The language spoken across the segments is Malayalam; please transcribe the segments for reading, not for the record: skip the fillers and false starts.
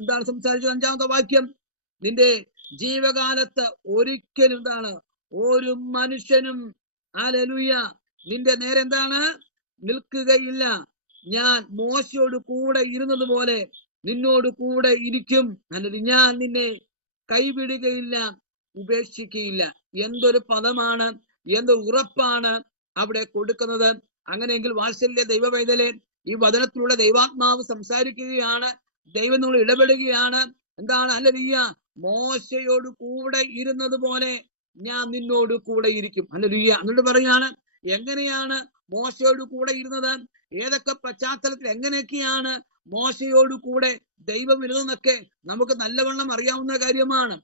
എന്താണ് സംസാരിച്ചത്? 5-ാമത്തെ വാക്യം, നിന്റെ ജീവകാലത്ത് ഒരിക്കലും എന്താണ് ഒരു മനുഷ്യനും ഹല്ലേലൂയ നിന്റെ നേരെ എന്താണ് നിൽക്കുകയില്ല. ഞാൻ മോശയോട് കൂടെ ഇരുന്നത് പോലെ നിന്നോട് കൂടെ ഇരിക്കും. അല്ലെങ്കിൽ ഞാൻ നിന്നെ കൈവിടുകയില്ല, ഉപേക്ഷിക്കുകയില്ല. എന്തൊരു പദമാണ്, എന്തൊരു ഉറപ്പാണ് അവിടെ കൊടുക്കുന്നത്. അങ്ങനെയെങ്കിൽ വാത്സല്യ ദൈവ പൈതലെ, ഈ വചനത്തിലൂടെ ദൈവാത്മാവ് സംസാരിക്കുകയാണ്, ദൈവം നമ്മൾ ഇടപെടുകയാണ്. എന്താണ്? ഹല്ലേലൂയ, മോശയോട് കൂടെ ഇരുന്നത് പോലെ ഞാൻ നിന്നോട് കൂടെ ഇരിക്കും. ഹല്ലേലൂയ. എന്നിട്ട് പറയാണ്, എങ്ങനെയാണ് മോശയോട് കൂടെ ഇരുന്നത്, ഏതൊക്കെ പശ്ചാത്തലത്തിൽ എങ്ങനെയൊക്കെയാണ് മോശയോട് കൂടെ ദൈവം ഇരുന്നതൊക്കെ നമുക്ക് നല്ലവണ്ണം അറിയാവുന്ന കാര്യമാണ്.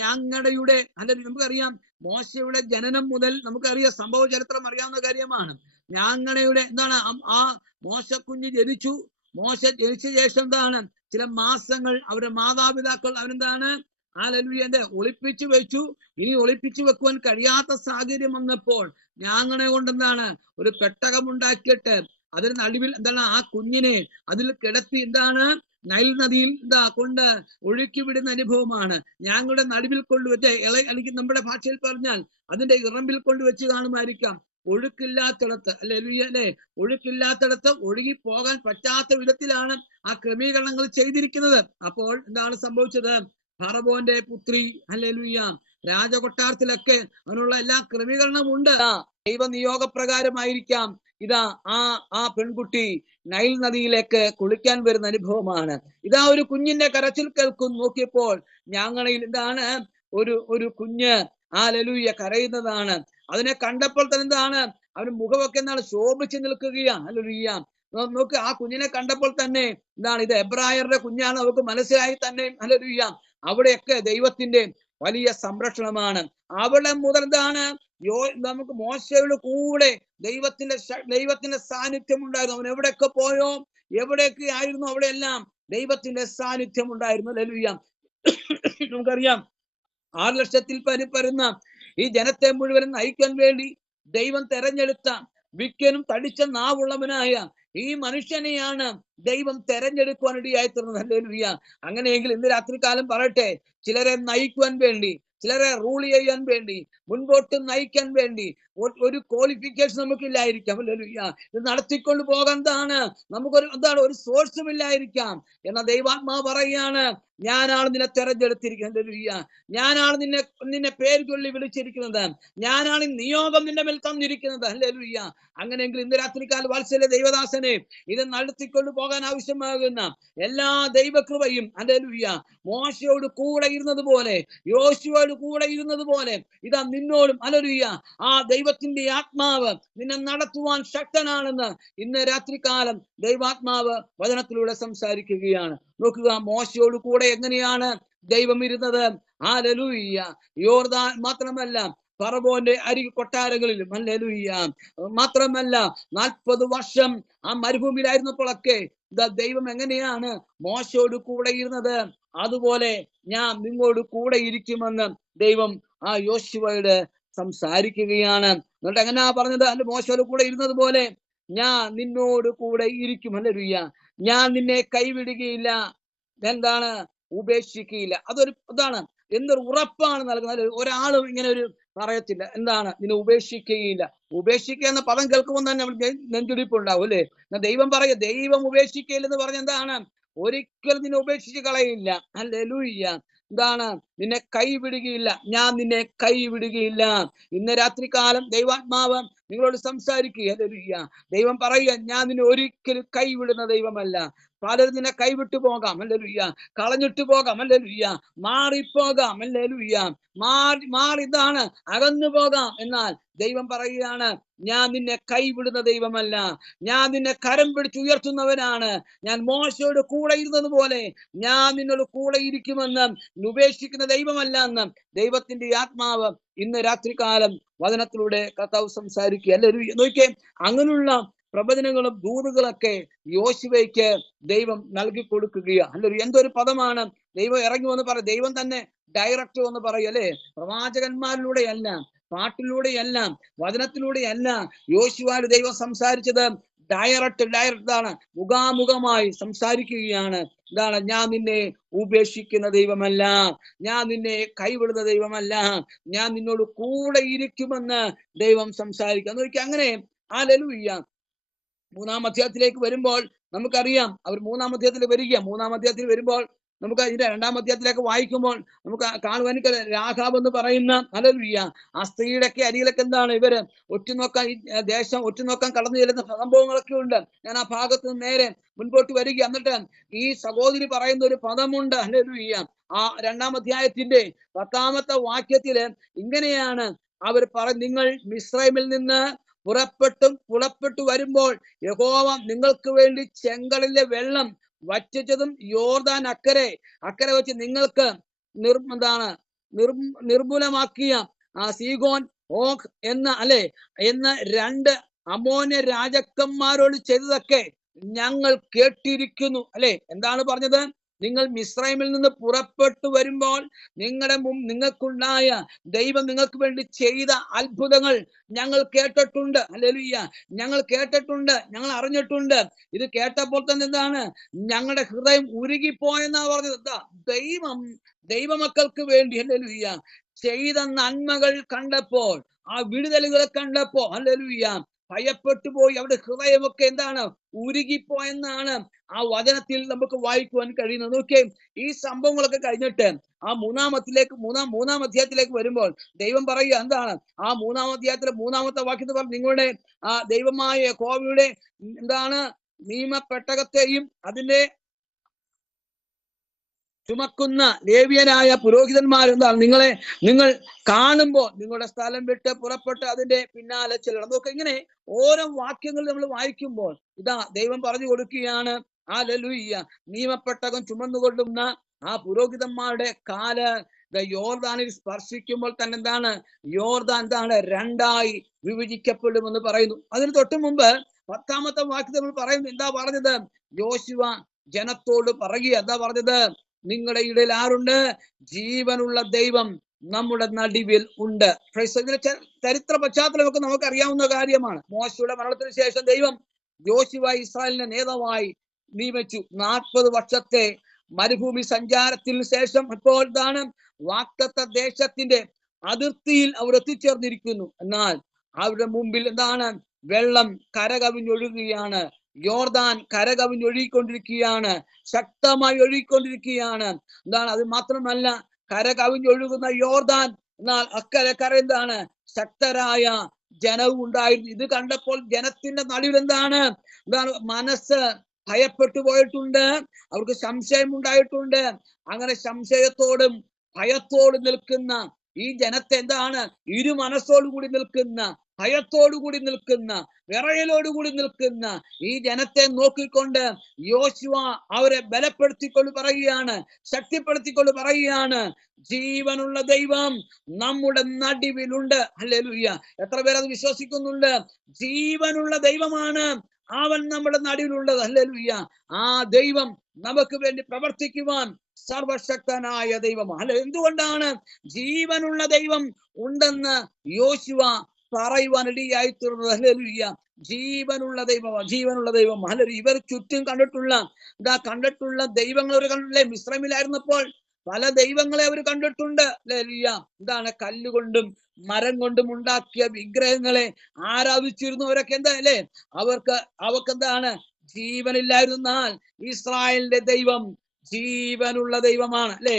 ഞങ്ങളുടെയുടെ അല്ലെങ്കിൽ നമുക്കറിയാം, മോശയുടെ ജനനം മുതൽ നമുക്കറിയാം, സംഭവ ചരിത്രം അറിയാവുന്ന കാര്യമാണ്. ഞങ്ങളുടെയുടെ എന്താണ് ആ മോശക്കുഞ്ഞ് ജനിച്ചു. മോശ ജനിച്ച ശേഷം എന്താണ് ചില മാസങ്ങൾ അവരുടെ മാതാപിതാക്കൾ അവരെന്താണ് ഹല്ലേലൂയ ഒളിപ്പിച്ചു വെച്ചു. ഇനി ഒളിപ്പിച്ചു വെക്കുവാൻ കഴിയാത്ത സാഹചര്യം വന്നപ്പോൾ ഞങ്ങളെ കൊണ്ട് എന്താണ് ഒരു പെട്ടകമുണ്ടാക്കിയിട്ട് അതിന് നടുവിൽ എന്താണ് ആ കുഞ്ഞിനെ അതിൽ കിടത്തി എന്താണ് നൈൽ നദിയിൽ കൊണ്ട് ഒഴുക്കി വിടുന്ന അനുഭവമാണ്. ഞങ്ങളുടെ നടുവിൽ കൊണ്ടുവച്ച് അല്ലെങ്കിൽ നമ്മുടെ ഭാഷയിൽ പറഞ്ഞാൽ അതിന്റെ ഇറമ്പിൽ കൊണ്ടുവച്ച് കാണുമായിരിക്കാം. ഒഴുക്കില്ലാത്തിടത്ത് അല്ലെ ഒഴുക്കില്ലാത്തിടത്ത് ഒഴുകി പോകാൻ പറ്റാത്ത വിധത്തിലാണ് ആ ക്രമീകരണങ്ങൾ ചെയ്തിരിക്കുന്നത്. അപ്പോൾ എന്താണ് സംഭവിച്ചത്? ഫറവോന്റെ പുത്രി ഹല്ലേലൂയ രാജകൊട്ടാരത്തിലൊക്കെ അതിനുള്ള എല്ലാ ക്രമീകരണവും ഉണ്ട്. ദൈവ നിയോഗപ്രകാരമായിരിക്കാം ഇതാ ആ പെൺകുട്ടി നൈൽ നദിയിലേക്ക് കുളിക്കാൻ വരുന്ന അനുഭവമാണ്. ഇതാ ഒരു കുഞ്ഞിന്റെ കരച്ചിൽ നോക്കിയപ്പോൾ ഞങ്ങളിൽ എന്താണ് ഒരു കുഞ്ഞ് ഹല്ലേലൂയ കരയുന്നതാണ്. അതിനെ കണ്ടപ്പോൾ തന്നെ എന്താണ് അവന് മുഖമൊക്കെ എന്താണ് ശോഭിച്ചു നിൽക്കുകയാണ്. ഹല്ലേലൂയ. നോക്ക്, ആ കുഞ്ഞിനെ കണ്ടപ്പോൾ തന്നെ എന്താണ് ഇത് എബ്രായരുടെ കുഞ്ഞാണ് നമുക്ക് മനസ്സിലായി തന്നെ. ഹല്ലേലൂയ. അവിടെയൊക്കെ ദൈവത്തിന്റെ വലിയ സംരക്ഷണമാണ്. അവിടെ മുതൽ എന്താണ് നമുക്ക് മോശയുടെ കൂടെ ദൈവത്തിന്റെ സാന്നിധ്യം ഉണ്ടായിരുന്നു. അവൻ എവിടെയൊക്കെ പോയോ, എവിടെയൊക്കെ ആയിരുന്നു, അവിടെ എല്ലാം ദൈവത്തിന്റെ സാന്നിധ്യം ഉണ്ടായിരുന്നു. ഹല്ലേലൂയ. നമുക്കറിയാം 6 ലക്ഷത്തിൽ പരുന്ന ഈ ജനത്തെ മുഴുവൻ നയിക്കാൻ വേണ്ടി ദൈവം തെരഞ്ഞെടുത്ത വിക്കനും തടിച്ച നാവുള്ളവനായ ഈ മനുഷ്യനെയാണ് ദൈവം തെരഞ്ഞെടുക്കുവാനിടയായി തീർന്നത്. ഹല്ലേലൂയ. അങ്ങനെയെങ്കിൽ ഇന്ന് രാത്രികാലം പറയട്ടെ, ചിലരെ നയിക്കുവാൻ വേണ്ടി, ചിലരെ റൂൾ ചെയ്യാൻ വേണ്ടി, മുൻപോട്ട് നയിക്കാൻ വേണ്ടി ഒരു ക്വാളിഫിക്കേഷൻ നമുക്കില്ലായിരിക്കാം. ഹല്ലേലൂയ. ഇത് നടത്തിക്കൊണ്ട് പോകാൻ നമുക്കൊരു ഒരു സോഴ്സും ഇല്ലായിരിക്കാം. എന്ന ദൈവാത്മാവ് പറയുകയാണ്, ഞാനാണ് നിന്നെ തെരഞ്ഞെടുത്തിരിക്കുന്നത്. ഹല്ലേലൂയ. ഞാനാണ് നിന്നെ പേര് ചൊല്ലി വിളിച്ചിരിക്കുന്നത്. ഞാനാണ് നിയോഗം നിന്റെ മേൽ തന്നിരിക്കുന്നത്. ഹല്ലേലൂയ. അങ്ങനെയെങ്കിൽ ഇന്ന് രാത്രികാല വാത്സല്യ ദൈവദാസനെ ഇത് നടത്തിക്കൊണ്ട് പോകാൻ ആവശ്യമാകുന്ന എല്ലാ ദൈവകൃപയും ഹല്ലേലൂയ മോശയോട് കൂടെ ഇരുന്നത് പോലെ, യോശുവയോട് കൂടെ ഇരുന്നത് പോലെ ഇതാ നിന്നോടും ഹല്ലേലൂയ ആ ദൈവത്തിന്റെ ആത്മാവ് നിന്നെ നടത്തുവാൻ ശക്തനാണെന്ന് ഇന്ന് രാത്രികാലം ദൈവാത്മാവ് വചനത്തിലൂടെ സംസാരിക്കുകയാണ്. നോക്കുക, മോശയോട് കൂടെ എങ്ങനെയാണ് ദൈവം ഇരുന്നത്. ഹല്ലേലൂയ. യോർദാൻ മാത്രമല്ല, ഫറവോന്റെ അരികു കൊട്ടാരങ്ങളിലും ഹല്ലേലൂയ മാത്രമല്ല 40 വർഷം ആ മരുഭൂമിയിലായിരുന്നപ്പോഴൊക്കെ ദൈവം എങ്ങനെയാണ് മോശയോട് കൂടെ ഇരുന്നത്, അതുപോലെ ഞാൻ നിങ്ങളോട് കൂടെ ഇരിക്കുമെന്ന് ദൈവം ആ യോശുവയോട് സംസാരിക്കുകയാണ്. എന്നിട്ട് എങ്ങനെയാ പറഞ്ഞത്? അല്ല, മോശയോട് കൂടെ ഇരുന്നത് പോലെ ഞാൻ നിന്നോട് കൂടെ ഇരിക്കും. ഹല്ലേലൂയ. ഞാൻ നിന്നെ കൈവിടുകയില്ല, എന്താണ് ഉപേക്ഷിക്കുകയില്ല. ഇതാണ് എന്തൊരു ഉറപ്പാണ് നൽകുന്നത്. ഒരാളും ഇങ്ങനെ ഒരു പറയത്തില്ല, എന്താണ് നിന്നെ ഉപേക്ഷിക്കുകയില്ല. ഉപേക്ഷിക്കുക എന്ന പദം കേൾക്കുമ്പോൾ തന്നെ നമ്മൾ നെഞ്ചുടിപ്പുണ്ടാവും അല്ലേ. ദൈവം പറയുക, ദൈവം ഉപേക്ഷിക്കുകയില്ലെന്ന് പറഞ്ഞ എന്താണ്? ഒരിക്കലും നിന്നെ ഉപേക്ഷിച്ച് കളയില്ല. ഹല്ലേലൂയ. എന്താണ്? നിന്നെ കൈവിടുകയില്ല, ഞാൻ നിന്നെ കൈവിടുകയില്ല. ഇന്ന് രാത്രികാലം ദൈവാത്മാവ് നിങ്ങളോട് സംസാരിക്കുക. ഹല്ലേലൂയ. ദൈവം പറയുക, ഞാൻ നിന്നെ ഒരിക്കലും കൈവിടുന്ന ദൈവമല്ല. പലരും നിന്നെ കൈവിട്ടു പോകാം. ഹല്ലേലൂയ. കളഞ്ഞിട്ട് പോകാം. ഹല്ലേലൂയ. മാറിപ്പോകാം. ഹല്ലേലൂയ. മാറിതാണ് അകന്നു പോകാം. എന്നാൽ ദൈവം പറയുകയാണ്, ഞാൻ നിന്നെ കൈവിടുന്ന ദൈവമല്ല, ഞാൻ നിന്നെ കരം പിടിച്ച് ഉയർത്തുന്നവനാണ്. ഞാൻ മോശയോട് കൂടെ ഇരുന്നത് പോലെ ഞാൻ നിന്നോട് കൂടെ ഇരിക്കുമെന്ന്, ഉപേക്ഷിക്കുന്ന ദൈവമല്ല എന്ന് ദൈവത്തിന്റെ ആത്മാവ് ഇന്ന് രാത്രികാലം വചനത്തിലൂടെ കർത്താവ് സംസാരിക്കുക. ഹല്ലേലൂയ. നോക്കിയേ, അങ്ങനെയുള്ള പ്രവചനങ്ങളും ദൂതുകളൊക്കെ യോശുവയ്ക്ക് ദൈവം നൽകി കൊടുക്കുകയാണ്. ഹല്ലേലൂയ. എന്തൊരു പദമാണ്! ദൈവം ഇറങ്ങി വന്ന് പറയും. ദൈവം തന്നെ ഡയറക്റ്റ് വന്ന് പറയും അല്ലേ. പ്രവാചകന്മാരിലൂടെയല്ല, പാട്ടിലൂടെയല്ല, വചനത്തിലൂടെയല്ല യോശുവയോട് ദൈവം സംസാരിച്ചത്. ഡയറക്റ്റ് ആണ്, മുഖാമുഖമായി സംസാരിക്കുകയാണ്. എന്താണ്? ഞാൻ നിന്നെ ഉപേക്ഷിക്കുന്ന ദൈവമല്ല, ഞാൻ നിന്നെ കൈവിടുന്ന ദൈവമല്ല, ഞാൻ നിന്നോട് കൂടെ ഇരിക്കുമെന്ന് ദൈവം സംസാരിക്കുക. നോക്കി അങ്ങനെ ഹല്ലേലൂയ. 3-ാം അധ്യായത്തിലേക്ക് വരുമ്പോൾ നമുക്കറിയാം, അവർ 3-ാം അധ്യായത്തിൽ വരിക. 3-ാം അധ്യായത്തിൽ വരുമ്പോൾ നമുക്ക് ഇതിന്റെ 2-ാം അധ്യായത്തിലേക്ക് വായിക്കുമ്പോൾ നമുക്ക് കാണുവാൻ രാഹാബ് എന്ന് പറയുന്ന ഹല്ലേലൂയ ആ സ്ത്രീയുടെയൊക്കെ അരികിലൊക്കെ എന്താണ് ഇവര് ഒറ്റുനോക്കാൻ, ഈ ദേശം ഒറ്റുനോക്കാൻ കടന്നു ചെല്ലുന്ന സംഭവങ്ങളൊക്കെ ഉണ്ട്. ഞാൻ ആ ഭാഗത്ത് നിന്ന് നേരെ മുൻപോട്ട് വരിക. എന്നിട്ട് ഈ സഹോദരി പറയുന്ന ഒരു പദമുണ്ട്. ഹല്ലേലൂയ ആ 2-ാം അധ്യായത്തിന്റെ 10-ാമത്തെ വാക്യത്തില് ഇങ്ങനെയാണ് അവർ നിങ്ങൾ മിസ്രൈമിൽ നിന്ന് പുറപ്പെട്ടു വരുമ്പോൾ യഹോവ നിങ്ങൾക്ക് വേണ്ടി ചെങ്കടലിലെ വെള്ളം വറ്റിച്ചതും യോർദാൻ അക്കരെ വെച്ച് നിങ്ങൾക്ക് നിർമൂലമാക്കിയ ആ സീഗോൻ ഓഗ് എന്ന 2 അമോന്യ രാജാക്കന്മാരോട് ചെയ്തതൊക്കെ ഞങ്ങൾ കേട്ടിരിക്കുന്നു. എന്താണ് പറഞ്ഞത്? നിങ്ങൾ മിസ്രൈമിൽ നിന്ന് പുറപ്പെട്ടു വരുമ്പോൾ നിങ്ങൾക്കുണ്ടായ ദൈവം നിങ്ങൾക്ക് വേണ്ടി ചെയ്ത അത്ഭുതങ്ങൾ ഞങ്ങൾ കേട്ടിട്ടുണ്ട്. ഹല്ലേലൂയ ഞങ്ങൾ കേട്ടിട്ടുണ്ട്, ഞങ്ങൾ അറിഞ്ഞിട്ടുണ്ട്. ഇത് കേട്ടപ്പോൾ തന്നെ എന്താണ്? ഞങ്ങളുടെ ഹൃദയം ഉരുകിപ്പോയെന്നാ പറഞ്ഞത്. എന്താ? ദൈവമക്കൾക്ക് വേണ്ടി ഹല്ലേലൂയ ചെയ്ത നന്മകൾ കണ്ടപ്പോൾ, ആ വിടുതലുകളെ കണ്ടപ്പോൾ ഹല്ലേലൂയ ഭയപ്പെട്ടു പോയി. അവിടെ ഹൃദയമൊക്കെ എന്താണ്? ഉരുകിപ്പോയെന്നാണ് ആ വചനത്തിൽ നമുക്ക് വായിക്കുവാൻ കഴിയുന്നത്. നോക്കിയേ, ഈ സംഭവങ്ങളൊക്കെ കഴിഞ്ഞിട്ട് ആ 3-ാം അധ്യായത്തിലേക്ക് വരുമ്പോൾ ദൈവം പറയുക എന്താണ്? ആ 3-ാം അധ്യായത്തിലെ 3-ാമത്തെ വാക്യത്തിൽ പറഞ്ഞു, നിങ്ങളുടെ ആ ദൈവമായ യഹോവയുടെ എന്താണ് നിയമപ്പെട്ടകത്തെയും അതിന്റെ ചുമക്കുന്ന ലേവ്യനായ പുരോഹിതന്മാരെന്താണ് നിങ്ങൾ കാണുമ്പോൾ നിങ്ങളുടെ സ്ഥലം വിട്ട് പുറപ്പെട്ട് അതിന്റെ പിന്നാലെ ചെല്ലണം. നോക്കുക, ഇങ്ങനെ ഓരോ വാക്യങ്ങൾ നമ്മൾ വായിക്കുമ്പോൾ ഇതാ ദൈവം പറഞ്ഞു കൊടുക്കുകയാണ്. ഹല്ലേലൂയ നിയമപ്പെട്ടകം ചുമന്നുകൊള്ളുന്ന ആ പുരോഹിതന്മാരുടെ കാല് യോർദാനിൽ സ്പർശിക്കുമ്പോൾ തന്നെ എന്താണ്? യോർദാൻ എന്താണ്? 2ആയി വിഭജിക്കപ്പെടുമെന്ന് പറയുന്നു. അതിന് തൊട്ട് മുമ്പ് 10-ാമത്തെ വാക്യത്തിൽ നമ്മൾ പറയുന്നു. എന്താ പറഞ്ഞത്? യോശുവ ജനത്തോട് പറയുക. എന്താ പറഞ്ഞത്? നിങ്ങളുടെ ഇടയിൽ ആരുണ്ട്? ജീവനുള്ള ദൈവം നമ്മുടെ നടുവിൽ ഉണ്ട്. ചരിത്ര പശ്ചാത്തലമൊക്കെ നമുക്ക് അറിയാവുന്ന കാര്യമാണ്. മോശയുടെ മരണത്തിന് ശേഷം ദൈവം യോശുവ ഇസ്രായേലിനെ നേതാവായി നിയമിച്ചു. 40 വർഷത്തെ മരുഭൂമി സഞ്ചാരത്തിന് ശേഷം ഇപ്പോൾ എന്താണ്? വാഗ്ദത്ത ദേശത്തിന്റെ അതിർത്തിയിൽ അവർ എത്തിച്ചേർന്നിരിക്കുന്നു. എന്നാൽ അവരുടെ മുമ്പിൽ എന്താണ്? വെള്ളം കരകവിഞ്ഞൊഴുകുകയാണ്. യോർദാൻ കരകവിഞ്ഞൊഴുകിക്കൊണ്ടിരിക്കുകയാണ്, ശക്തമായി ഒഴുകിക്കൊണ്ടിരിക്കുകയാണ്. എന്താണ്? അത് മാത്രമല്ല, കരകവിഞ്ഞൊഴുകുന്ന യോർദാൻ, എന്നാൽ അക്കരെ എന്താണ്? ശക്തരായ ജനവും ഉണ്ടായിരുന്നു. ഇത് കണ്ടപ്പോൾ ജനത്തിന്റെ നടുവിൽ എന്താണ്? മനസ്സ് ഭയപ്പെട്ടു പോയിട്ടുണ്ട്, അവർക്ക് സംശയം ഉണ്ടായിട്ടുണ്ട്. അങ്ങനെ സംശയത്തോടും ഭയത്തോടും നിൽക്കുന്ന ഈ ജനത്തെ എന്താണ്? ഇരു മനസ്സോടുകൂടി നിൽക്കുന്ന, ഭയത്തോടുകൂടി നിൽക്കുന്ന, വിറയലോടുകൂടി നിൽക്കുന്ന ഈ ജനത്തെ നോക്കിക്കൊണ്ട് യോശുവ അവരെ ബലപ്പെടുത്തിക്കൊണ്ട് പറയുകയാണ്, ശക്തിപ്പെടുത്തിക്കൊണ്ട് പറയുകയാണ്, ജീവനുള്ള ദൈവം നമ്മുടെ നടുവിലുണ്ട്. ഹല്ലേലൂയ എത്ര പേരത് വിശ്വസിക്കുന്നുണ്ട്? ജീവനുള്ള ദൈവമാണ് അവൻ നമ്മുടെ നടുവിലുള്ളത്. ഹല്ലേലൂയ ആ ദൈവം നമുക്ക് വേണ്ടി പ്രവർത്തിക്കുവാൻ സർവശക്തനായ ദൈവമാണ്. അല്ലെ, എന്തുകൊണ്ടാണ് ജീവനുള്ള ദൈവം ഉണ്ടെന്ന് യോശുവ പറയുവാനിടയായി തീർന്നത്? ഹല്ലേലൂയ ജീവനുള്ള ദൈവമാണ്, ജീവനുള്ള ദൈവം. ഹല്ലേലൂയ ഇവർ ചുറ്റും കണ്ടിട്ടുള്ള ദൈവങ്ങൾ അവർ കണ്ടില്ലേ? മിസ്രൈമിലായിരുന്നപ്പോൾ പല ദൈവങ്ങളെ അവർ കണ്ടിട്ടുണ്ട്. ഹല്ലേലൂയ എന്താണ്? കല്ലുകൊണ്ടും മരം കൊണ്ടും ഉണ്ടാക്കിയ വിഗ്രഹങ്ങളെ ആരാധിച്ചിരുന്നവരൊക്കെ എന്താ അല്ലേ? അവർക്ക് എന്താണ്? ജീവനില്ലായിരുന്നാൽ ഇസ്രായേലിന്റെ ദൈവം ജീവനുള്ള ദൈവമാണ്. അല്ലെ,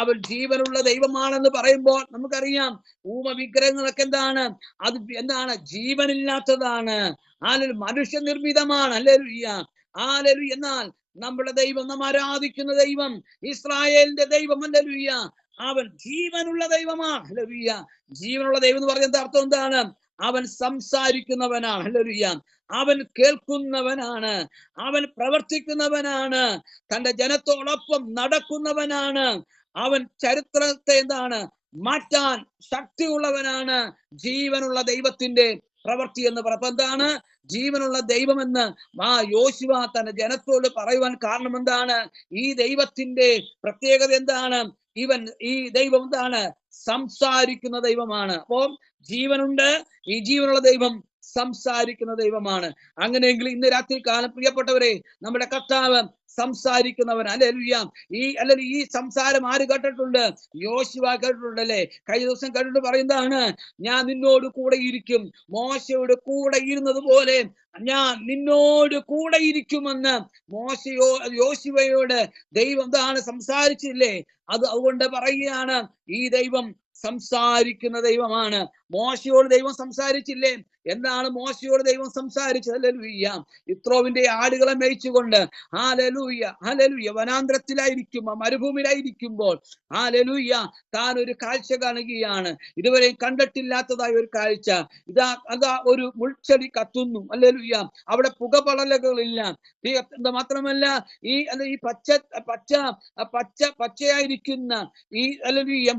അവൻ ജീവനുള്ള ദൈവമാണെന്ന് പറയുമ്പോൾ നമുക്കറിയാം വിഗ്രഹങ്ങളൊക്കെ എന്താണ്? അത് എന്താണ്? ജീവനില്ലാത്തതാണ്. മനുഷ്യനിർമ്മിതമാണ്. ഹല്ലേലൂയ എന്നാൽ നമ്മുടെ ദൈവം, നാം ആരാധിക്കുന്ന ദൈവം, ഇസ്രായേലിന്റെ ദൈവം, ഹല്ലേലൂയ അവൻ ജീവനുള്ള ദൈവമാണ്. ഹല്ലേലൂയ ജീവനുള്ള ദൈവം എന്ന് പറയുന്നത് അർത്ഥം എന്താണ്? അവൻ സംസാരിക്കുന്നവനാണ്. ഹല്ലേലൂയ അവൻ കേൾക്കുന്നവനാണ്, അവൻ പ്രവർത്തിക്കുന്നവനാണ്, തന്റെ ജനത്തോടൊപ്പം നടക്കുന്നവനാണ്, അവൻ ചരിത്രത്തെ എന്താണ്? മാറ്റാൻ ശക്തിയുള്ളവനാണ്. ജീവനുള്ള ദൈവത്തിന്റെ പ്രവൃത്തി എന്ന് പറയുമ്പോൾ എന്താണ്? ജീവനുള്ള ദൈവമെന്ന് യോശുവ തന്റെ ജനത്തോട് പറയുവാൻ കാരണം എന്താണ്? ഈ ദൈവത്തിന്റെ പ്രത്യേകത എന്താണ്? ഈ ദൈവം എന്താണ്? സംസാരിക്കുന്ന ദൈവമാണ്. അപ്പോൾ ജീവനുണ്ട്, ഈ ജീവനുള്ള ദൈവം സംസാരിക്കുന്ന ദൈവമാണ്. അങ്ങനെയെങ്കിൽ ഇന്ന് രാത്രി കാലം പ്രിയപ്പെട്ടവരെ, നമ്മുടെ കർത്താവ് സംസാരിക്കുന്നവൻ. ഹല്ലേലൂയ. അല്ലെങ്കിൽ ഈ സംസാരം ആര് കേട്ടിട്ടുണ്ട്? യോശുവ കേട്ടിട്ടുണ്ടല്ലേ? കഴിഞ്ഞ ദിവസം കേട്ടിട്ട് പറയുന്നതാണ്, ഞാൻ നിന്നോട് കൂടെ ഇരിക്കും, മോശയോട് കൂടെ ഇരുന്നത് പോലെ ഞാൻ നിന്നോട് കൂടെ ഇരിക്കുമെന്ന് യോശുവയോട് ദൈവം എന്താണ് സംസാരിച്ചില്ലേ? അതുകൊണ്ട് പറയുകയാണ്, ഈ ദൈവം സംസാരിക്കുന്ന ദൈവമാണ്. മോശയോട് ദൈവം സംസാരിച്ചില്ലേ? എന്താണ് മോശയോട് ദൈവം സംസാരിച്ചത്? ഹല്ലേലൂയ. യിത്രോവിന്റെ ആടുകളെ മേയിച്ചുകൊണ്ട് ഹല്ലേലൂയ ഹല്ലേലൂയ വനാന്തരത്തിലായിരിക്കുമ്പോൾ, മരുഭൂമിയിലായിരിക്കുമ്പോൾ ഹല്ലേലൂയ താൻ ഒരു കാഴ്ച കാണുകയാണ്, ഇതുവരെ കണ്ടിട്ടില്ലാത്തതായ ഒരു കാഴ്ച. അതാ ഒരു മുൾച്ചെടി കത്തുന്നു. ഹല്ലേലൂയ. അവിടെ പുകപടലുകളില്ല. മാത്രമല്ല ഈ പച്ചയായിരിക്കുന്ന ഈ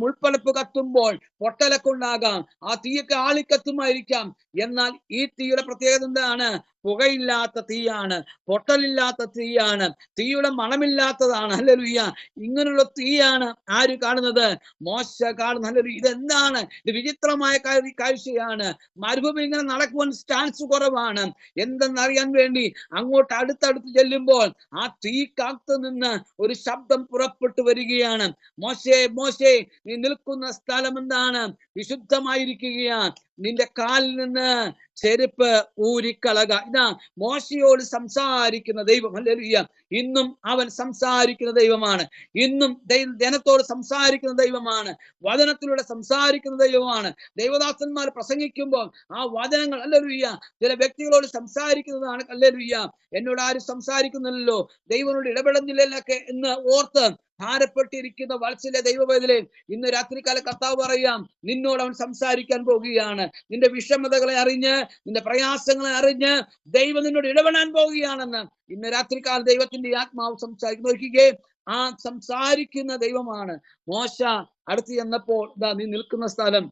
മുൾപ്പടപ്പ് കത്തുമ്പോൾ പൊട്ടലൊക്കെ ഉണ്ടാകാം, ആ തീയൊക്കെ ആളിക്കത്തുമായിരിക്കാം. എന്നാൽ ഈ തീയുടെ പ്രത്യേകത എന്താണ്? പുകയില്ലാത്ത തീയാണ്, പൊട്ടലില്ലാത്ത തീയാണ്, തീയുടെ മണമില്ലാത്തതാണ്. ഹല്ലേലൂയ. ഇങ്ങനെയുള്ള തീയാണ് ആര് കാണുന്നത്? മോശ കാണുന്നത്. ഹല്ലേലൂയ. ഇതെന്താണ്? ഇത് വിചിത്രമായ കാഴ്ചയാണ്. മരുഭൂമി ഇങ്ങനെ നടക്കുവാൻ ചാൻസ് കുറവാണ്. എന്തെന്നറിയാൻ വേണ്ടി അങ്ങോട്ട് അടുത്തടുത്ത് ചെല്ലുമ്പോൾ ആ തീ കാത്തു നിന്ന് ഒരു ശബ്ദം പുറപ്പെട്ടു വരികയാണ്. മോശേ മോശേ, നീ നിൽക്കുന്ന സ്ഥലം എന്താണ്? വിശുദ്ധമായിരിക്കുകയാണ്. നിന്റെ കാലിൽ നിന്ന് ചെരുപ്പ് ഊരിക്കളക. ഇതാ മോശയോട് സംസാരിക്കുന്ന ദൈവം. ഹല്ലേലൂയ. ഇന്നും അവൻ സംസാരിക്കുന്ന ദൈവമാണ്. ഇന്നും ജനത്തോട് സംസാരിക്കുന്ന ദൈവമാണ്. വചനത്തിലൂടെ സംസാരിക്കുന്ന ദൈവമാണ്. ദൈവദാസന്മാർ പ്രസംഗിക്കുമ്പോൾ ആ വചനങ്ങൾ ഹല്ലേലൂയ ചില വ്യക്തികളോട് സംസാരിക്കുന്നതാണ്. ഹല്ലേലൂയ. എന്നോട് ആരും സംസാരിക്കുന്നില്ലല്ലോ, ദൈവനോട് ഇടപെടുന്നില്ലല്ലോ എന്ന് ഓർത്ത് ഭാരപ്പെട്ടിരിക്കുന്ന വത്സല ദൈവവേദനേ, ഇന്ന് രാത്രികാല കർത്താവ് പറയാം, നിന്നോട് അവൻ സംസാരിക്കാൻ പോകുകയാണ്. നിന്റെ വിഷമതകളെ അറിഞ്ഞ്, നിന്റെ പ്രയാസങ്ങളെ അറിഞ്ഞ് ദൈവം നിന്നോട് ഇടപെടാൻ പോവുകയാണെന്ന് ഇന്ന് രാത്രികാല ദൈവത്തിന്റെ ആത്മാവ് സംസാരിക്കുന്നു. നോക്കിക്കേ, ആ സംസാരിക്കുന്ന ദൈവമാണ്. മോശ അടുത്ത് ചെന്നപ്പോൾ നീ നിൽക്കുന്ന സ്ഥലം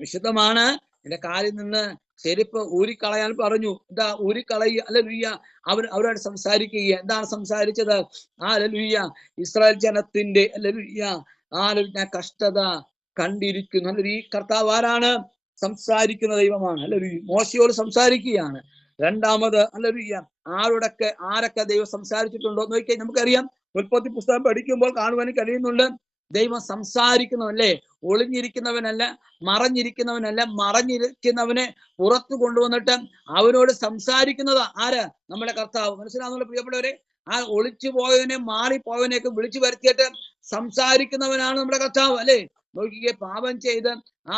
വിശുദ്ധമാണ്, നിന്റെ കാലിൽ നിന്ന് ചെരുപ്പ് ഊരിക്കളയാൻ പറഞ്ഞു. ഊരിക്കളയുക. ഹല്ലേലൂയ. അവരോട് സംസാരിക്കുക. എന്താണ് സംസാരിച്ചത്? ഹല്ലേലൂയ. ഇസ്രായേൽ ജനത്തിന്റെ ഹല്ലേലൂയ കഷ്ടത കണ്ടിരിക്കുന്നു. ഹല്ലേലൂയ. ഈ കർത്താവ് ആരാണ്? സംസാരിക്കുന്ന ദൈവമാണ്. ഹല്ലേലൂയ. മോശയോട് സംസാരിക്കുകയാണ്. രണ്ടാമത് ഹല്ലേലൂയ ആരൊക്കെ ദൈവം സംസാരിച്ചിട്ടുണ്ടോ നോക്കിയാൽ നമുക്കറിയാം. ഉൽപ്പത്തി പുസ്തകം പഠിക്കുമ്പോൾ കാണുവാൻ കഴിയുന്നുണ്ട്. ദൈവം സംസാരിക്കുന്നവല്ലേ, ഒളിഞ്ഞിരിക്കുന്നവനല്ല, മറഞ്ഞിരിക്കുന്നവനല്ല. മറഞ്ഞിരിക്കുന്നവനെ പുറത്തു കൊണ്ടുവന്നിട്ട് അവനോട് സംസാരിക്കുന്നതാ ആര്? നമ്മുടെ കർത്താവ്. മനസ്സിലാവുന്നുള്ള പ്രിയപ്പെട്ടവരെ? ആ ഒളിച്ചു പോയവനെ, മാറിപ്പോയവനെയൊക്കെ വിളിച്ചു വരുത്തിയിട്ട് സംസാരിക്കുന്നവനാണ് നമ്മുടെ കർത്താവ്, അല്ലേ? നോക്കിക്കേ, പാപം ചെയ്ത്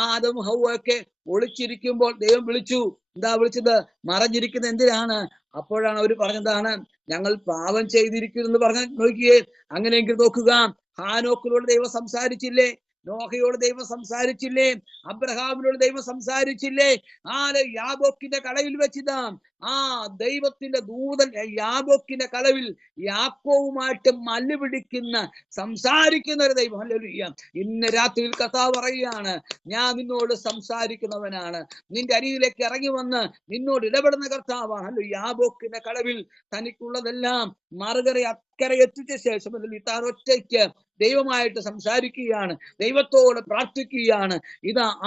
ആദം ഹവ്വയൊക്കെ ഒളിച്ചിരിക്കുമ്പോൾ ദൈവം വിളിച്ചു. എന്താ വിളിച്ചത്? മറഞ്ഞിരിക്കുന്നത് എന്തിനാണ്? അപ്പോഴാണ് അവർ പറഞ്ഞതാണ്, ഞങ്ങൾ പാപം ചെയ്തിരിക്കുന്നു എന്ന് പറഞ്ഞ. നോക്കിയേ, അങ്ങനെയെങ്കിൽ നോക്കുക, ഹാനോക്കിനോട് ദൈവം സംസാരിച്ചില്ലേ? നോഹയോട് ദൈവം സംസാരിച്ചില്ലേ? അബ്രഹാമിനോട് ദൈവം സംസാരിച്ചില്ലേ? യാബോക്കിന്റെ കടവിൽ വെച്ചിതാ ദൈവത്തിന്റെ ദൂതൻ യാബോക്കിന്റെ കടവിൽ യാക്കോവുമായിട്ട് മല്ലുപിടിക്കുന്ന, സംസാരിക്കുന്ന ഒരു ദൈവം. ഹല്ലേലൂയ. ഇന്ന് രാത്രിയിൽ കർത്താവ് പറയുകയാണ്, ഞാൻ നിന്നോട് സംസാരിക്കുന്നവനാണ്. നിന്റെ അരികിലേക്ക് ഇറങ്ങി വന്ന് നിന്നോട് ഇടപെടുന്ന കർത്താവാണ്. ഹല്ലേലൂയ. യാബോക്കിന്റെ കടവിൽ തനിക്കുള്ളതെല്ലാം മറുകര അക്കരെ എത്തിച്ച ശേഷം താൻ ഒറ്റയ്ക്ക് ദൈവമായിട്ട് സംസാരിക്കുകയാണ്, ദൈവത്തോട് പ്രാർത്ഥിക്കുകയാണ്.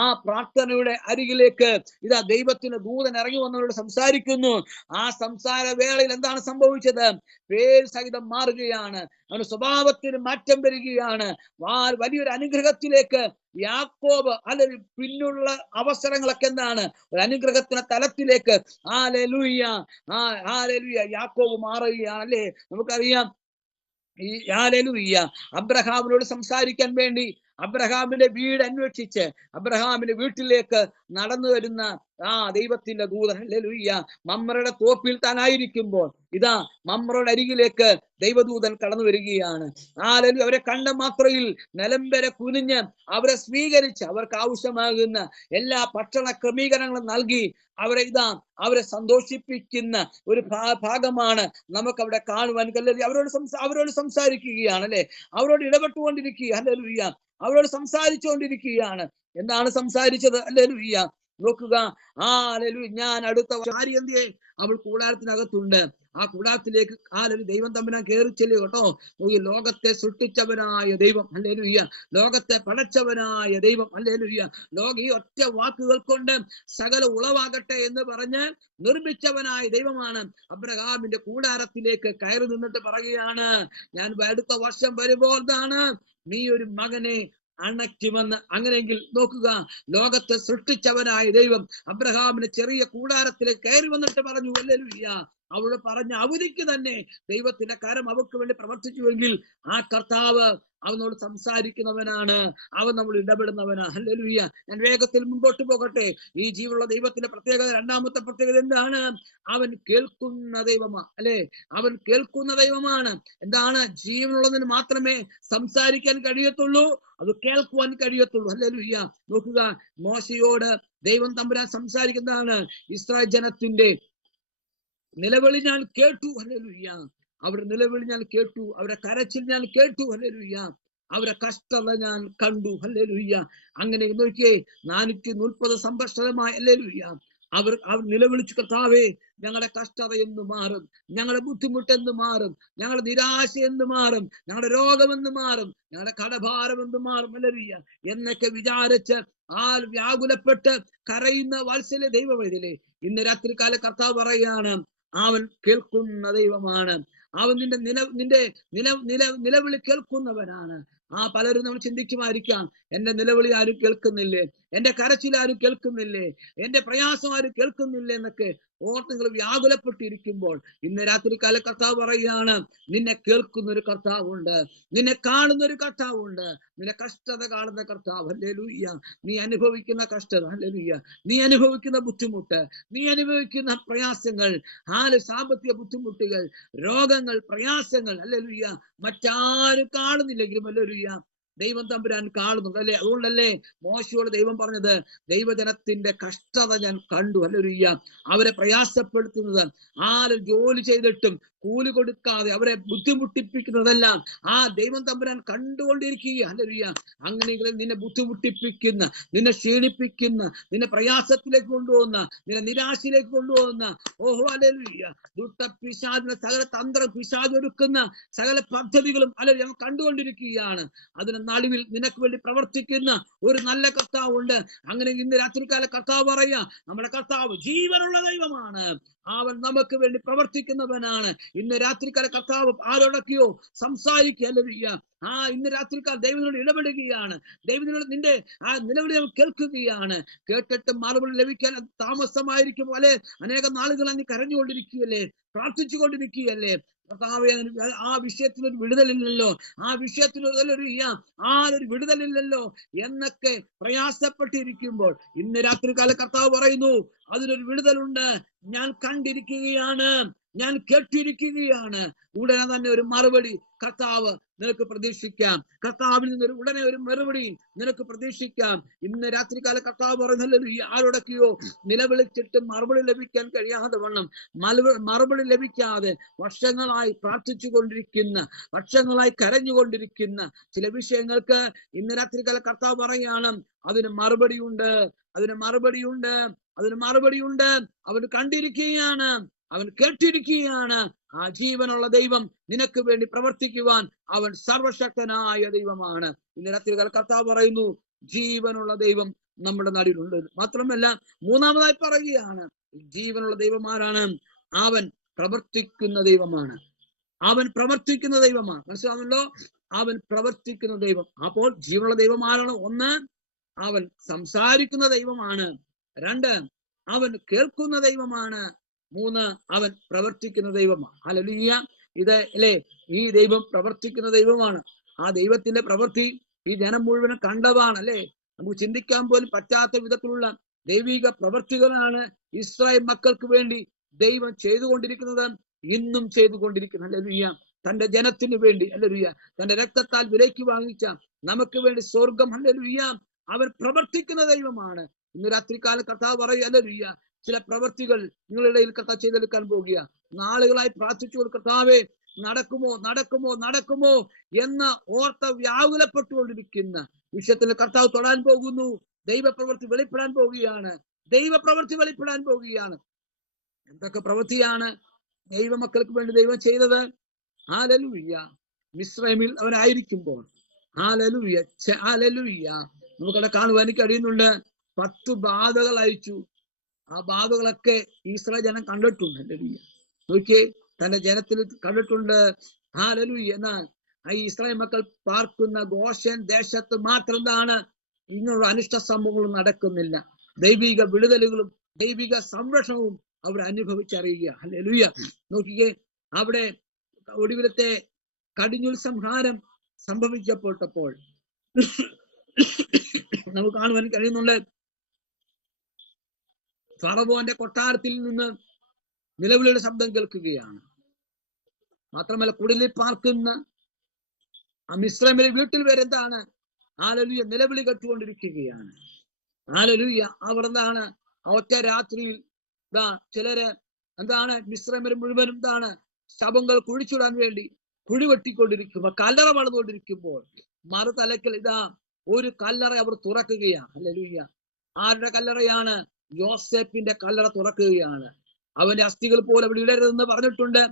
ആ പ്രാർത്ഥനയുടെ അരികിലേക്ക് ദൈവത്തിന്റെ ദൂതൻ ഇറങ്ങി വന്നവരോട് സംസാരിക്കുന്നു. ആ സംസാര വേളയിൽ എന്താണ് സംഭവിച്ചത്? പേര് സഹിതം മാറുകയാണ്. അവന്റെ സ്വഭാവത്തിന് മാറ്റം വരികയാണ്. വലിയൊരു അനുഗ്രഹത്തിലേക്ക് യാക്കോബ്, അല്ലെങ്കിൽ പിന്നുള്ള അവസരങ്ങളൊക്കെ എന്താണ്? ഒരു അനുഗ്രഹത്തിന്റെ തലത്തിലേക്ക് ഹല്ലേലൂയ യാക്കോബ് മാറുകയാണ്, അല്ലേ? നമുക്കറിയാം, ഹല്ലേലൂയ അബ്രഹാമിനോട് സംസാരിക്കാൻ വേണ്ടി അബ്രഹാമിന്റെ വീട് അന്വേഷിച്ച് അബ്രഹാമിന്റെ വീട്ടിലേക്ക് നടന്നു വരുന്ന ദൈവത്തിന്റെ ദൂതൻ. ഹല്ലേലൂയ. മമ്രയുടെ തോപ്പിൽ താനായിരിക്കുമ്പോൾ മമ്രയുടെ അരികിലേക്ക് ദൈവദൂതൻ കടന്നു വരികയാണ്. ഹല്ലേലൂയ. അവരെ കണ്ട മാത്രയിൽ നിലം വരെ കുനിഞ്ഞ് അവരെ സ്വീകരിച്ച് അവർക്ക് ആവശ്യമാകുന്ന എല്ലാ ഭക്ഷണ ക്രമീകരണങ്ങളും നൽകി അവരെ സന്തോഷിപ്പിക്കുന്ന ഒരു ഭാഗമാണ് നമുക്ക് അവിടെ കാണുവാൻ കഴിയുന്നത്. അവരോട് സംസാരിക്കുകയാണ്, അല്ലെ? അവരോട് ഇടപെട്ടുകൊണ്ടിരിക്കുക. ഹല്ലേലൂയ. അവരോട് സംസാരിച്ചുകൊണ്ടിരിക്കുകയാണ്. എന്താണ് സംസാരിച്ചത്? ഹല്ലേലൂയ. നോക്കുക, ഹല്ലേലൂയ. ഞാൻ അടുത്ത ഭാര്യ എന്തിയെ? അവൾ കൂടാരത്തിനകത്തുണ്ട്. ആ കൂടാരത്തിലേക്ക് ദൈവം തമ്പുരാൻ കയറി ചെല്ലുക കേട്ടോ. ഈ ലോകത്തെ സൃഷ്ടിച്ചവനായ ദൈവം, ഹല്ലേലൂയ, ലോകത്തെ പടച്ചവനായ ദൈവം, ഹല്ലേലൂയ, ഈ ഒറ്റ വാക്കുകൾ കൊണ്ട് സകല ഉളവാകട്ടെ എന്ന് പറഞ്ഞ് നിർമ്മിച്ചവനായ ദൈവമാണ് അബ്രഹാമിന്റെ കൂടാരത്തിലേക്ക് കയറി നിന്നിട്ട് പറയുകയാണ്, ഞാൻ അടുത്ത വർഷം വരുമ്പോൾ നീ ഒരു മകനെ അണയ്ക്കുമെന്ന്. അങ്ങനെയെങ്കിൽ നോക്കുക, ലോകത്തെ സൃഷ്ടിച്ചവനായ ദൈവം അബ്രഹാമിന് ചെറിയ കൂടാരത്തിലേക്ക് കയറി വന്നിട്ട് പറഞ്ഞു, ഹല്ലേലൂയ, അവള് പറഞ്ഞ അവധിക്ക് തന്നെ ദൈവത്തിന്റെ കരം അവർക്ക് വേണ്ടി പ്രവർത്തിച്ചുവെങ്കിൽ ആ കർത്താവ് അവനോട് സംസാരിക്കുന്നവനാണ്, അവൻ നമ്മൾ ഇടപെടുന്നവനാണ്. ഹല്ലേലൂയ. ഞാൻ വേഗത്തിൽ മുമ്പോട്ട് പോകട്ടെ. ഈ ജീവനുള്ള ദൈവത്തിന്റെ പ്രത്യേകത, രണ്ടാമത്തെ പ്രത്യേകത എന്താണ്? അവൻ കേൾക്കുന്ന ദൈവമാണ്, അല്ലെ? അവൻ കേൾക്കുന്ന ദൈവമാണ്. എന്താണ്? ജീവനുള്ളതിന് മാത്രമേ സംസാരിക്കാൻ കഴിയത്തുള്ളൂ, അത് കേൾക്കുവാൻ കഴിയത്തുള്ളൂ. ഹല്ലേലൂയ. നോക്കുക, മോശയോട് ദൈവം തമ്പുരാൻ സംസാരിക്കുന്നതാണ്, ഇസ്രായേൽ ജനത്തിന്റെ നിലവിളി ഞാൻ കേട്ടു. ഹല്ലേലൂയ. അവരുടെ നിലവിളി ഞാൻ കേട്ടു, അവരുടെ കരച്ചിൽ ഞാൻ കേട്ടു. ഹല്ലേലൂയ. അവരുടെ കഷ്ടത ഞാൻ കണ്ടു. ഹല്ലേലൂയ. അങ്ങനെ നോക്കിയേ, 430 സംവത്സരമായി, ഹല്ലേലൂയ, അവർ നിലവിളിച്ചു, കർത്താവേ, ഞങ്ങളുടെ കഷ്ടത എന്ന് മാറും, ഞങ്ങളുടെ ബുദ്ധിമുട്ട് എന്ന് മാറും, ഞങ്ങളുടെ നിരാശ എന്ന് മാറും, ഞങ്ങളുടെ രോഗം എന്ന് മാറും, ഞങ്ങളുടെ കടഭാരം എന്ന് മാറും, ഹല്ലേലൂയ എന്നൊക്കെ വിചാരിച്ച് വ്യാകുലപ്പെട്ട് കരയുന്ന വാത്സല്യ ദൈവമേതിലെ ഇന്ന് രാത്രികാല കർത്താവ് പറയാണ്, അവൻ കേൾക്കുന്ന ദൈവമാണ്. അവൻ നിന്റെ നിലവിളി കേൾക്കുന്നവനാണ്. പലരും നമ്മൾ ചിന്തിക്കുമായിരിക്കാം, എന്റെ നിലവിളി ആരും കേൾക്കുന്നില്ലേ, എന്റെ കരച്ചിൽ ആരും കേൾക്കുന്നില്ലേ, എന്റെ പ്രയാസം ആരും കേൾക്കുന്നില്ലേ എന്നൊക്കെ ഓർത്ത് നിങ്ങൾ വ്യാകുലപ്പെട്ടിരിക്കുമ്പോൾ ഇന്ന് രാത്രികാല കർത്താവ് പറയുകയാണ്, നിന്നെ കേൾക്കുന്ന ഒരു കർത്താവുണ്ട്, നിന്നെ കാണുന്ന ഒരു കർത്താവുണ്ട്, നിന്നെ കഷ്ടത കാണുന്ന കർത്താവ്. ഹല്ലേലൂയ. നീ അനുഭവിക്കുന്ന കഷ്ടത, ഹല്ലേലൂയ, നീ അനുഭവിക്കുന്ന ബുദ്ധിമുട്ട്, നീ അനുഭവിക്കുന്ന പ്രയാസങ്ങൾ, സാമ്പത്തിക ബുദ്ധിമുട്ടുകൾ, രോഗങ്ങൾ, പ്രയാസങ്ങൾ, ഹല്ലേലൂയ, മറ്റാരും കാണുന്നില്ലെങ്കിലും ഹല്ലേലൂയ ദൈവം തമ്പുരാൻ കാണുന്നുണ്ട്, അല്ലെ? അതുകൊണ്ടല്ലേ മോശയോട് ദൈവം പറഞ്ഞത്, ദൈവജനത്തിന്റെ കഷ്ടത ഞാൻ കണ്ടു. ഹല്ലേലൂയ. അവരെ പ്രയാസപ്പെടുത്തുന്നത്, ആരും ജോലി ചെയ്തിട്ടും കൂലി കൊടുക്കാതെ അവരെ ബുദ്ധിമുട്ടിപ്പിക്കുന്നതെല്ലാം ദൈവം തമ്പുരാൻ കണ്ടുകൊണ്ടിരിക്കുക. ഹല്ലേലൂയ. അങ്ങനെയെങ്കിലും നിന്നെ ബുദ്ധിമുട്ടിപ്പിക്കുന്ന, നിന്നെ ക്ഷീണിപ്പിക്കുന്ന, നിന്നെ പ്രയാസത്തിലേക്ക് കൊണ്ടുപോകുന്ന, നിന്നെ നിരാശയിലേക്ക് കൊണ്ടുപോകുന്ന, ഓഹോ ഹല്ലേലൂയ, ദുഷ്ടപിശാചിനെ സകല തന്ത്ര പിശാച് ഒരുക്കുന്ന സകല പദ്ധതികളും ഹല്ലേലൂയ ഞങ്ങൾ കണ്ടുകൊണ്ടിരിക്കുകയാണ്. അതിന് നടുവിൽ നിനക്ക് വേണ്ടി പ്രവർത്തിക്കുന്ന ഒരു നല്ല കർത്താവുണ്ട്. അങ്ങനെ ഇന്ന് രാത്രികാല കർത്താവ് പറയാ, നമ്മുടെ കർത്താവ് ജീവനുള്ള ദൈവമാണ്, അവൻ നമുക്ക് വേണ്ടി പ്രവർത്തിക്കുന്നവനാണ്. ഇന്ന് രാത്രികാല കർത്താവ് ആരോടൊക്കെയോ സംസാരിക്കുക. ഹല്ലേലൂയ. ഇന്ന് രാത്രികാല ദൈവത്തിനോട് ഇടപെടുകയാണ്. ദൈവത്തിനോട് നിന്റെ നിലവിളി കേൾക്കുകയാണ്. കേട്ടിട്ട് മറുപടി ലഭിക്കാൻ താമസമായിരിക്കും പോലെ അനേകം നാളുകൾ നീ കരഞ്ഞുകൊണ്ടിരിക്കുകയല്ലേ, പ്രാർത്ഥിച്ചുകൊണ്ടിരിക്കുകയല്ലേ. കർത്താവേ, ആ വിഷയത്തിലൊരു വിടുതലില്ലല്ലോ, ആ വിഷയത്തിലൊരു വിടുതലില്ലല്ലോ എന്നൊക്കെ പ്രയാസപ്പെട്ടിരിക്കുമ്പോൾ ഇന്ന് രാത്രികാല കർത്താവ് പറയുന്നു, അതിനൊരു വിടുതലുണ്ട്. ഞാൻ കണ്ടിരിക്കുകയാണ്, ഞാൻ കേട്ടിരിക്കുകയാണ്. ഉടനെ തന്നെ ഒരു മറുപടി കർത്താവ് നിനക്ക് പ്രതീക്ഷിക്കാം. കർത്താവിൽ നിന്നൊരു ഉടനെ ഒരു മറുപടി നിനക്ക് പ്രതീക്ഷിക്കാം. ഇന്ന് രാത്രികാല കർത്താവ് പറയുന്നത്, ആരോടൊക്കെയോ നിലവിളിച്ചിട്ട് മറുപടി ലഭിക്കാൻ കഴിയാതെ വണ്ണം മറുപടി ലഭിക്കാതെ വർഷങ്ങളായി പ്രാർത്ഥിച്ചു കൊണ്ടിരിക്കുന്ന, വർഷങ്ങളായി കരഞ്ഞുകൊണ്ടിരിക്കുന്ന ചില വിഷയങ്ങൾക്ക് ഇന്ന് രാത്രികാല കർത്താവ് പറയാണ്, അതിന് മറുപടിയുണ്ട്, അതിന് മറുപടിയുണ്ട്, അതിന് മറുപടിയുണ്ട്. അവൻ കണ്ടിരിക്കുകയാണ്, അവൻ കേട്ടിരിക്കുകയാണ്. ആ ജീവനുള്ള ദൈവം നിനക്ക് വേണ്ടി പ്രവർത്തിക്കുവാൻ അവൻ സർവശക്തനായ ദൈവമാണ്. ഇന്ന് രാത്രികാല കർത്താവ് പറയുന്നു, ജീവനുള്ള ദൈവം നമ്മുടെ നടുവിലുണ്ട്. മാത്രമല്ല, മൂന്നാമതായി പറയുകയാണ്, ജീവനുള്ള ദൈവം ആരാണ്? അവൻ പ്രവർത്തിക്കുന്ന ദൈവമാണ്. അവൻ പ്രവർത്തിക്കുന്ന ദൈവമാണ്. മനസ്സിലാവുന്നല്ലോ? അവൻ പ്രവർത്തിക്കുന്ന ദൈവം. അപ്പോൾ ജീവനുള്ള ദൈവം ആരാണ്? ഒന്ന്, അവൻ സംസാരിക്കുന്ന ദൈവമാണ്. രണ്ട്, അവൻ കേൾക്കുന്ന ദൈവമാണ്. മൂന്ന്, അവൻ പ്രവർത്തിക്കുന്ന ദൈവമാണ്. ഹല്ലേലൂയ. ഇത് അല്ലേ, ഈ ദൈവം പ്രവർത്തിക്കുന്ന ദൈവമാണ്. ആ ദൈവത്തിന്റെ പ്രവൃത്തി ഈ ജനം മുഴുവനും കണ്ടതാണ്, അല്ലെ? നമുക്ക് ചിന്തിക്കാൻ പോലും പറ്റാത്ത വിധത്തിലുള്ള ദൈവിക പ്രവൃത്തികളാണ് ഇസ്രായേൽ മക്കൾക്ക് വേണ്ടി ദൈവം ചെയ്തുകൊണ്ടിരിക്കുന്നത്, ഇന്നും ചെയ്തുകൊണ്ടിരിക്കുന്നത്. ഹല്ലേലൂയ. തന്റെ ജനത്തിന് വേണ്ടി, ഹല്ലേലൂയ, തന്റെ രക്തത്താൽ വിലയ്ക്ക് വാങ്ങിച്ച നമുക്ക് വേണ്ടി സ്വർഗം, ഹല്ലേലൂയ, അവൻ പ്രവർത്തിക്കുന്ന ദൈവമാണ്. ഇന്ന് രാത്രികാല കർത്താവ് പറയുക, ഹല്ലേലൂയ, ചില പ്രവൃത്തികൾ നിങ്ങളുടെ ഇടയിൽ കർത്താവ് ചെയ്തെടുക്കാൻ പോകുക. നാളുകളായി പ്രാർത്ഥിച്ചു, കർത്താവേ നടക്കുമോ നടക്കുമോ നടക്കുമോ എന്ന് ഓർത്ത വ്യാകുലപ്പെട്ടുകൊണ്ടിരിക്കുന്ന വിഷയത്തിൽ കർത്താവ് തൊടാൻ പോകുന്നു. ദൈവപ്രവൃത്തി വെളിപ്പെടാൻ പോവുകയാണ്. ദൈവപ്രവൃത്തി വെളിപ്പെടാൻ പോവുകയാണ്. എന്തൊക്കെ പ്രവൃത്തിയാണ്? ദൈവമക്കൾക്ക് വേണ്ടി ദൈവം ചെയ്തത്? ഹല്ലേലൂയ. മിസ്രൈമിൽ അവരായിരിക്കുമ്പോൾ ഹല്ലേലൂയ ഹല്ലേലൂയ നമുക്കവിടെ കാണുവാൻ കഴിയുന്നുണ്ട്. 10 ബാധകൾ അയച്ചു. ആ ബാധകളൊക്കെ ഇസ്രായേൽ ജനം കണ്ടിട്ടുണ്ട്. ഹല്ലേലൂയ. നോക്കിയേ, തന്റെ ജനത്തിൽ കണ്ടിട്ടുണ്ട്. ഹല്ലേലൂയ. എന്നാൽ ഈ ഇസ്രായേൽ മക്കൾ പാർക്കുന്ന ഗോശൻ ദേശത്ത് മാത്രം എന്താണ് ഇങ്ങനെയുള്ള അനിഷ്ട സംഭവങ്ങളും നടക്കുന്നില്ല. ദൈവിക വിടുതലുകളും ദൈവിക സംരക്ഷണവും അവർ അനുഭവിച്ചറിയുക. ഹല്ലേലൂയ. നോക്കിയേ, അവിടെ ഒടുവിലത്തെ കടിഞ്ഞൂൽ സംഹാരം സംഭവിക്കപ്പെട്ടപ്പോൾ നമുക്ക് കാണുവാൻ കഴിയുന്നുണ്ട്. ഫറവോന്റെ കൊട്ടാരത്തിൽ നിന്ന് നിലവിളിയുടെ ശബ്ദം കേൾക്കുകയാണ്. മാത്രമല്ല, കുടിലിൽ പാർക്കുന്ന മിസ്രൈമിലെ വീട്ടിൽ വരെ എന്താണ് ഹല്ലേലൂയ നിലവിളി കേട്ടുകൊണ്ടിരിക്കുകയാണ്. ഹല്ലേലൂയ. അവർ എന്താണ് ഒറ്റ രാത്രിയിൽ ചിലര് എന്താണ് മിസ്രൈമിൽ മുഴുവനും എന്താണ് ശവങ്ങൾ കുഴിച്ചിടാൻ വേണ്ടി കുഴി വെട്ടിക്കൊണ്ടിരിക്കുമ്പോൾ, കല്ലറ വളർന്നുകൊണ്ടിരിക്കുമ്പോൾ മറുതലക്കൽ ഒരു കല്ലറ അവർ തുറക്കുകയാണ്. ഹല്ലേലൂയ. ആരുടെ കല്ലറയാണ്? യോസേപ്പിന്റെ കല്ലറ തുറക്കുകയാണ്. അവന്റെ അസ്ഥികൾ പോലെ അവിടെ ഇടരുതെന്ന് പറഞ്ഞിട്ടുണ്ട്.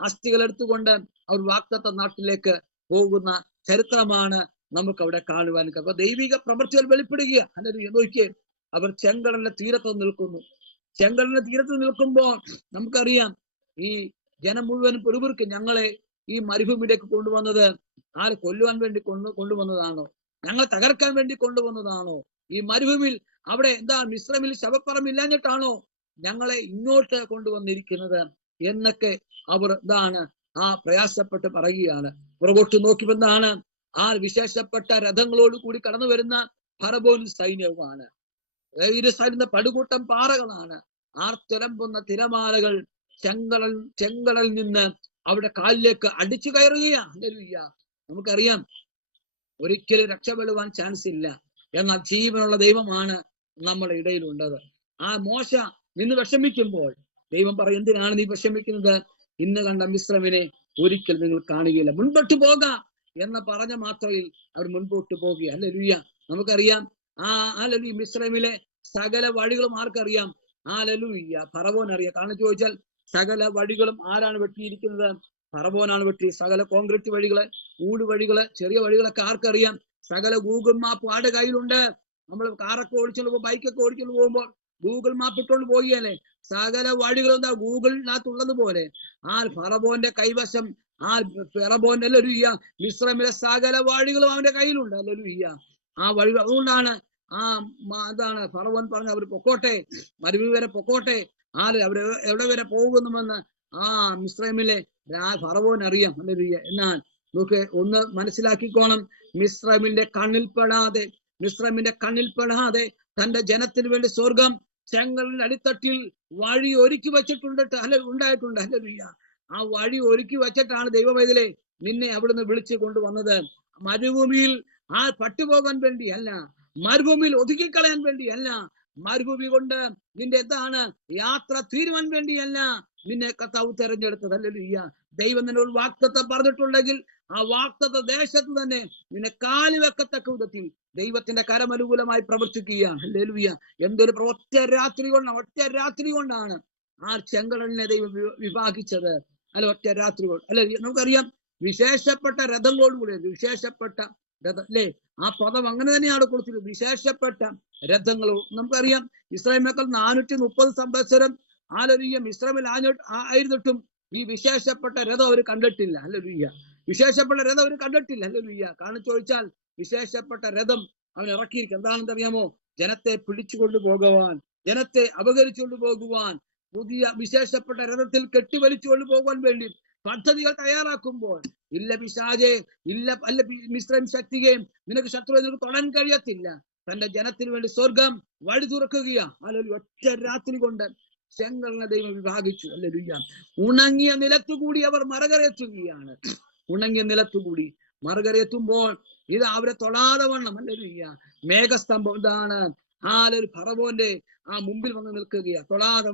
അസ്ഥികൾ എടുത്തുകൊണ്ട് അവർ വാഗ്ദത്ത നാട്ടിലേക്ക് പോകുന്ന ചരിത്രമാണ് നമുക്ക് അവിടെ കാണുവാൻ. അപ്പൊ ദൈവിക പ്രവൃത്തികൾ വെളിപ്പെടുക. ഹല്ലേലൂയ. നോക്കിയേ, അവർ ചെങ്കടലിന്റെ തീരത്ത് നിൽക്കുന്നു. ചെങ്കടലിന്റെ തീരത്ത് നിൽക്കുമ്പോൾ നമുക്കറിയാം, ഈ ജനം മുഴുവനും പെറുപിറുക്ക് ഞങ്ങളെ ഈ മരുഭൂമിയിലേക്ക് കൊണ്ടുവന്നത് ആര് കൊല്ലുവാൻ വേണ്ടി കൊണ്ടുവന്നതാണോ? ഞങ്ങളെ തകർക്കാൻ വേണ്ടി കൊണ്ടുവന്നതാണോ? ഈ മരുഭൂമിയിൽ അവിടെ മിസ്രൈമിൽ ശവപ്പറമ്പില്ലാഞ്ഞിട്ടാണോ ഞങ്ങളെ ഇങ്ങോട്ട് കൊണ്ടുവന്നിരിക്കുന്നത് എന്നൊക്കെ അവർ പ്രയാസപ്പെട്ട് പറയുകയാണ്. പുറകോട്ട് നോക്കിവെന്നാണ് വിശേഷപ്പെട്ട രഥങ്ങളോട് കൂടി കടന്നു വരുന്ന ഫറവോൻ സൈന്യവുമാണ്. പടുകൂട്ടം പാറകളാണ്. ആർത്തിരമ്പുന്ന തിരമാലകൾ ചെങ്കടലിൽ നിന്ന് അവിടെ കാലിലേക്ക് അടിച്ചു കയറുകയാണ്. ഹല്ലേലൂയ. നമുക്കറിയാം, ഒരിക്കലും രക്ഷപ്പെടുവാൻ ചാൻസ് ഇല്ല. എന്നാൽ ജീവനുള്ള ദൈവമാണ് നമ്മുടെ ഇടയിലുള്ളത്. മോശ നിന്ന് വിഷമിക്കുമ്പോൾ ദൈവം പറയും, എന്തിനാണ് നീ വിഷമിക്കുന്നത്? ഇന്ന് കണ്ട മിസ്രൈമിനെ ഒരിക്കൽ നിങ്ങൾ കാണുകയില്ല. മുൻപോട്ട് പോക എന്ന് പറഞ്ഞ മാത്രയിൽ അവർ മുൻപോട്ട് പോകുക. ഹല്ലേലൂയ. നമുക്കറിയാം, ഹല്ലേലൂയ, മിസ്രൈമിലെ സകല വഴികളും ആർക്കറിയാം? ഹല്ലേലൂയ, ഫറവോൻ അറിയാം. കാരണം ചോദിച്ചാൽ സകല വഴികളും ആരാണ് വെട്ടിയിരിക്കുന്നത്? ഫറവോനാണ് വെട്ടി. സകല കോൺക്രീറ്റ് വഴികള്, ഊട് വഴികള്, ചെറിയ വഴികളൊക്കെ ആർക്കറിയാം? സകല ഗൂഗിൾ മാപ്പ് ആരുടെ കയ്യിലുണ്ട്? നമ്മൾ കാറൊക്കെ ഓടിച്ചോണ്ട് പോകുമ്പോൾ, ബൈക്കൊക്കെ ഓടിച്ചോണ്ട് പോകുമ്പോൾ ഗൂഗിൾ മാപ്പ് ഇട്ടുകൊണ്ട് പോവുകയല്ലേ? സകല വഴികളും ഗൂഗിളിനകത്തുള്ളത് പോലെ ഫറവോന്റെ കൈവശം ഫറവോന്റെ ഹല്ലേലൂയ മിസ്രൈമിലെ സകല വഴികളും അവന്റെ കയ്യിലുണ്ട്. ഹല്ലേലൂയ. ആ വഴികൾ, അതുകൊണ്ടാണ് ഫറവോൻ പറഞ്ഞ അവർ പൊക്കോട്ടെ, മരുഭൂമി വരെ പൊക്കോട്ടെ, അവര് എവിടെ വരെ പോകുന്നുമെന്ന് മിസ്രൈമിലെ ഫറവോൻ അറിയാം. ഹല്ലേലൂയ. എന്നാൽ നമുക്ക് ഒന്ന് മനസ്സിലാക്കിക്കോണം, മിസ്രൈമിന്റെ കണ്ണിൽപ്പെടാതെ തന്റെ ജനത്തിന് വേണ്ടി സ്വർഗം ചെങ്കടലിന്റെ അടിത്തട്ടിൽ വഴി ഒരുക്കി വെച്ചിട്ടുണ്ട്. ഉണ്ടായിട്ടുണ്ട്. ഹല്ലേലൂയ. ആ വഴി ഒരുക്കി വെച്ചിട്ടാണ് ദൈവവേദലെ നിന്നെ അവിടുന്ന് വിളിച്ചു കൊണ്ടുവന്നത്. മരുഭൂമിയിൽ പട്ടുപോകാൻ വേണ്ടിയല്ല, മരുഭൂമിയിൽ ഒതുക്കിക്കളയാൻ വേണ്ടിയല്ല, മരുഭൂമി കൊണ്ട് നിന്റെ യാത്ര തീരുവാൻ വേണ്ടിയല്ല നിന്നെ കർത്താവ് തെരഞ്ഞെടുത്തത്. ഹല്ലേലൂയ. ദൈവം നിന്നോട് വാഗ്ദത്തം പറഞ്ഞിട്ടുണ്ടെങ്കിൽ ആ വാഗ്ദത്ത ദേശത്ത് തന്നെ നിന്നെ കാല് വെക്കത്തക്ക വിധത്തിൽ ദൈവത്തിന്റെ കരമനുകൂലമായി പ്രവർത്തിക്കുകയാണ്. ഹല്ലേലൂയ. എന്തൊരു ഒറ്റ രാത്രി കൊണ്ടാണ് ചെങ്കടലിനെ ദൈവം വിഭാഗിച്ചത്. ഒറ്റ രാത്രി കൊണ്ട്. നമുക്കറിയാം, വിശേഷപ്പെട്ട രഥങ്ങളോടുകൂടി, വിശേഷപ്പെട്ട രഥം അല്ലേ? ആ പദം അങ്ങനെ തന്നെയാണ് കൊടുത്തത്, വിശേഷപ്പെട്ട രഥങ്ങൾ. നമുക്കറിയാം, ഇസ്രായേൽ മക്കൾ 430 സംവത്സരം ഇസ്രായേൽ ആയിരുന്നിട്ടും ഈ വിശേഷപ്പെട്ട രഥം അവർ കണ്ടിട്ടില്ല. ഹല്ലേലൂയ. വിശേഷപ്പെട്ട രഥം അവർ കണ്ടിട്ടില്ല. ഹല്ലേലൂയ. കാരണം ചോദിച്ചാൽ വിശേഷപ്പെട്ട രഥം അവൻ ഇറക്കിയിരിക്കും. എന്താണെന്ന് അറിയാമോ? ജനത്തെ പിടിച്ചുകൊണ്ടു പോകുവാൻ, ജനത്തെ അപകരിച്ചുകൊണ്ടു പോകുവാൻ, പുതിയ വിശേഷപ്പെട്ട രഥത്തിൽ കെട്ടിവലിച്ചുകൊണ്ടു പോകുവാൻ വേണ്ടി പദ്ധതികൾ തയ്യാറാക്കുമ്പോൾ, ഇല്ല പിശാചേ, അല്ല മിസ്രൈം ശക്തിയെ, നിനക്ക് ശത്രുവിനെ നിനക്ക് തൊടാൻ കഴിയത്തില്ല. തന്റെ ജനത്തിന് വേണ്ടി സ്വർഗം വഴി തുറക്കുകയാ. അല്ലെങ്കിൽ ഒറ്റ രാത്രി കൊണ്ട് ചെങ്കടലിനെ ദൈവം വിഭാഗിച്ചു. ഹല്ലേലൂയ. ഉണങ്ങിയ നിലത്തുകൂടി അവർ മറുകരയെത്തുകയാണ്. ഉണങ്ങിയ നിലത്തുകൂടി മറുകരയെത്തുമ്പോൾ അവരെ തൊടാതെ വണ്ണം, ഹല്ലേലൂയ, മേഘസ്തംഭം ഫറവോന്റെ മുമ്പിൽ വന്ന് നിൽക്കുകയാ. തൊടാതെ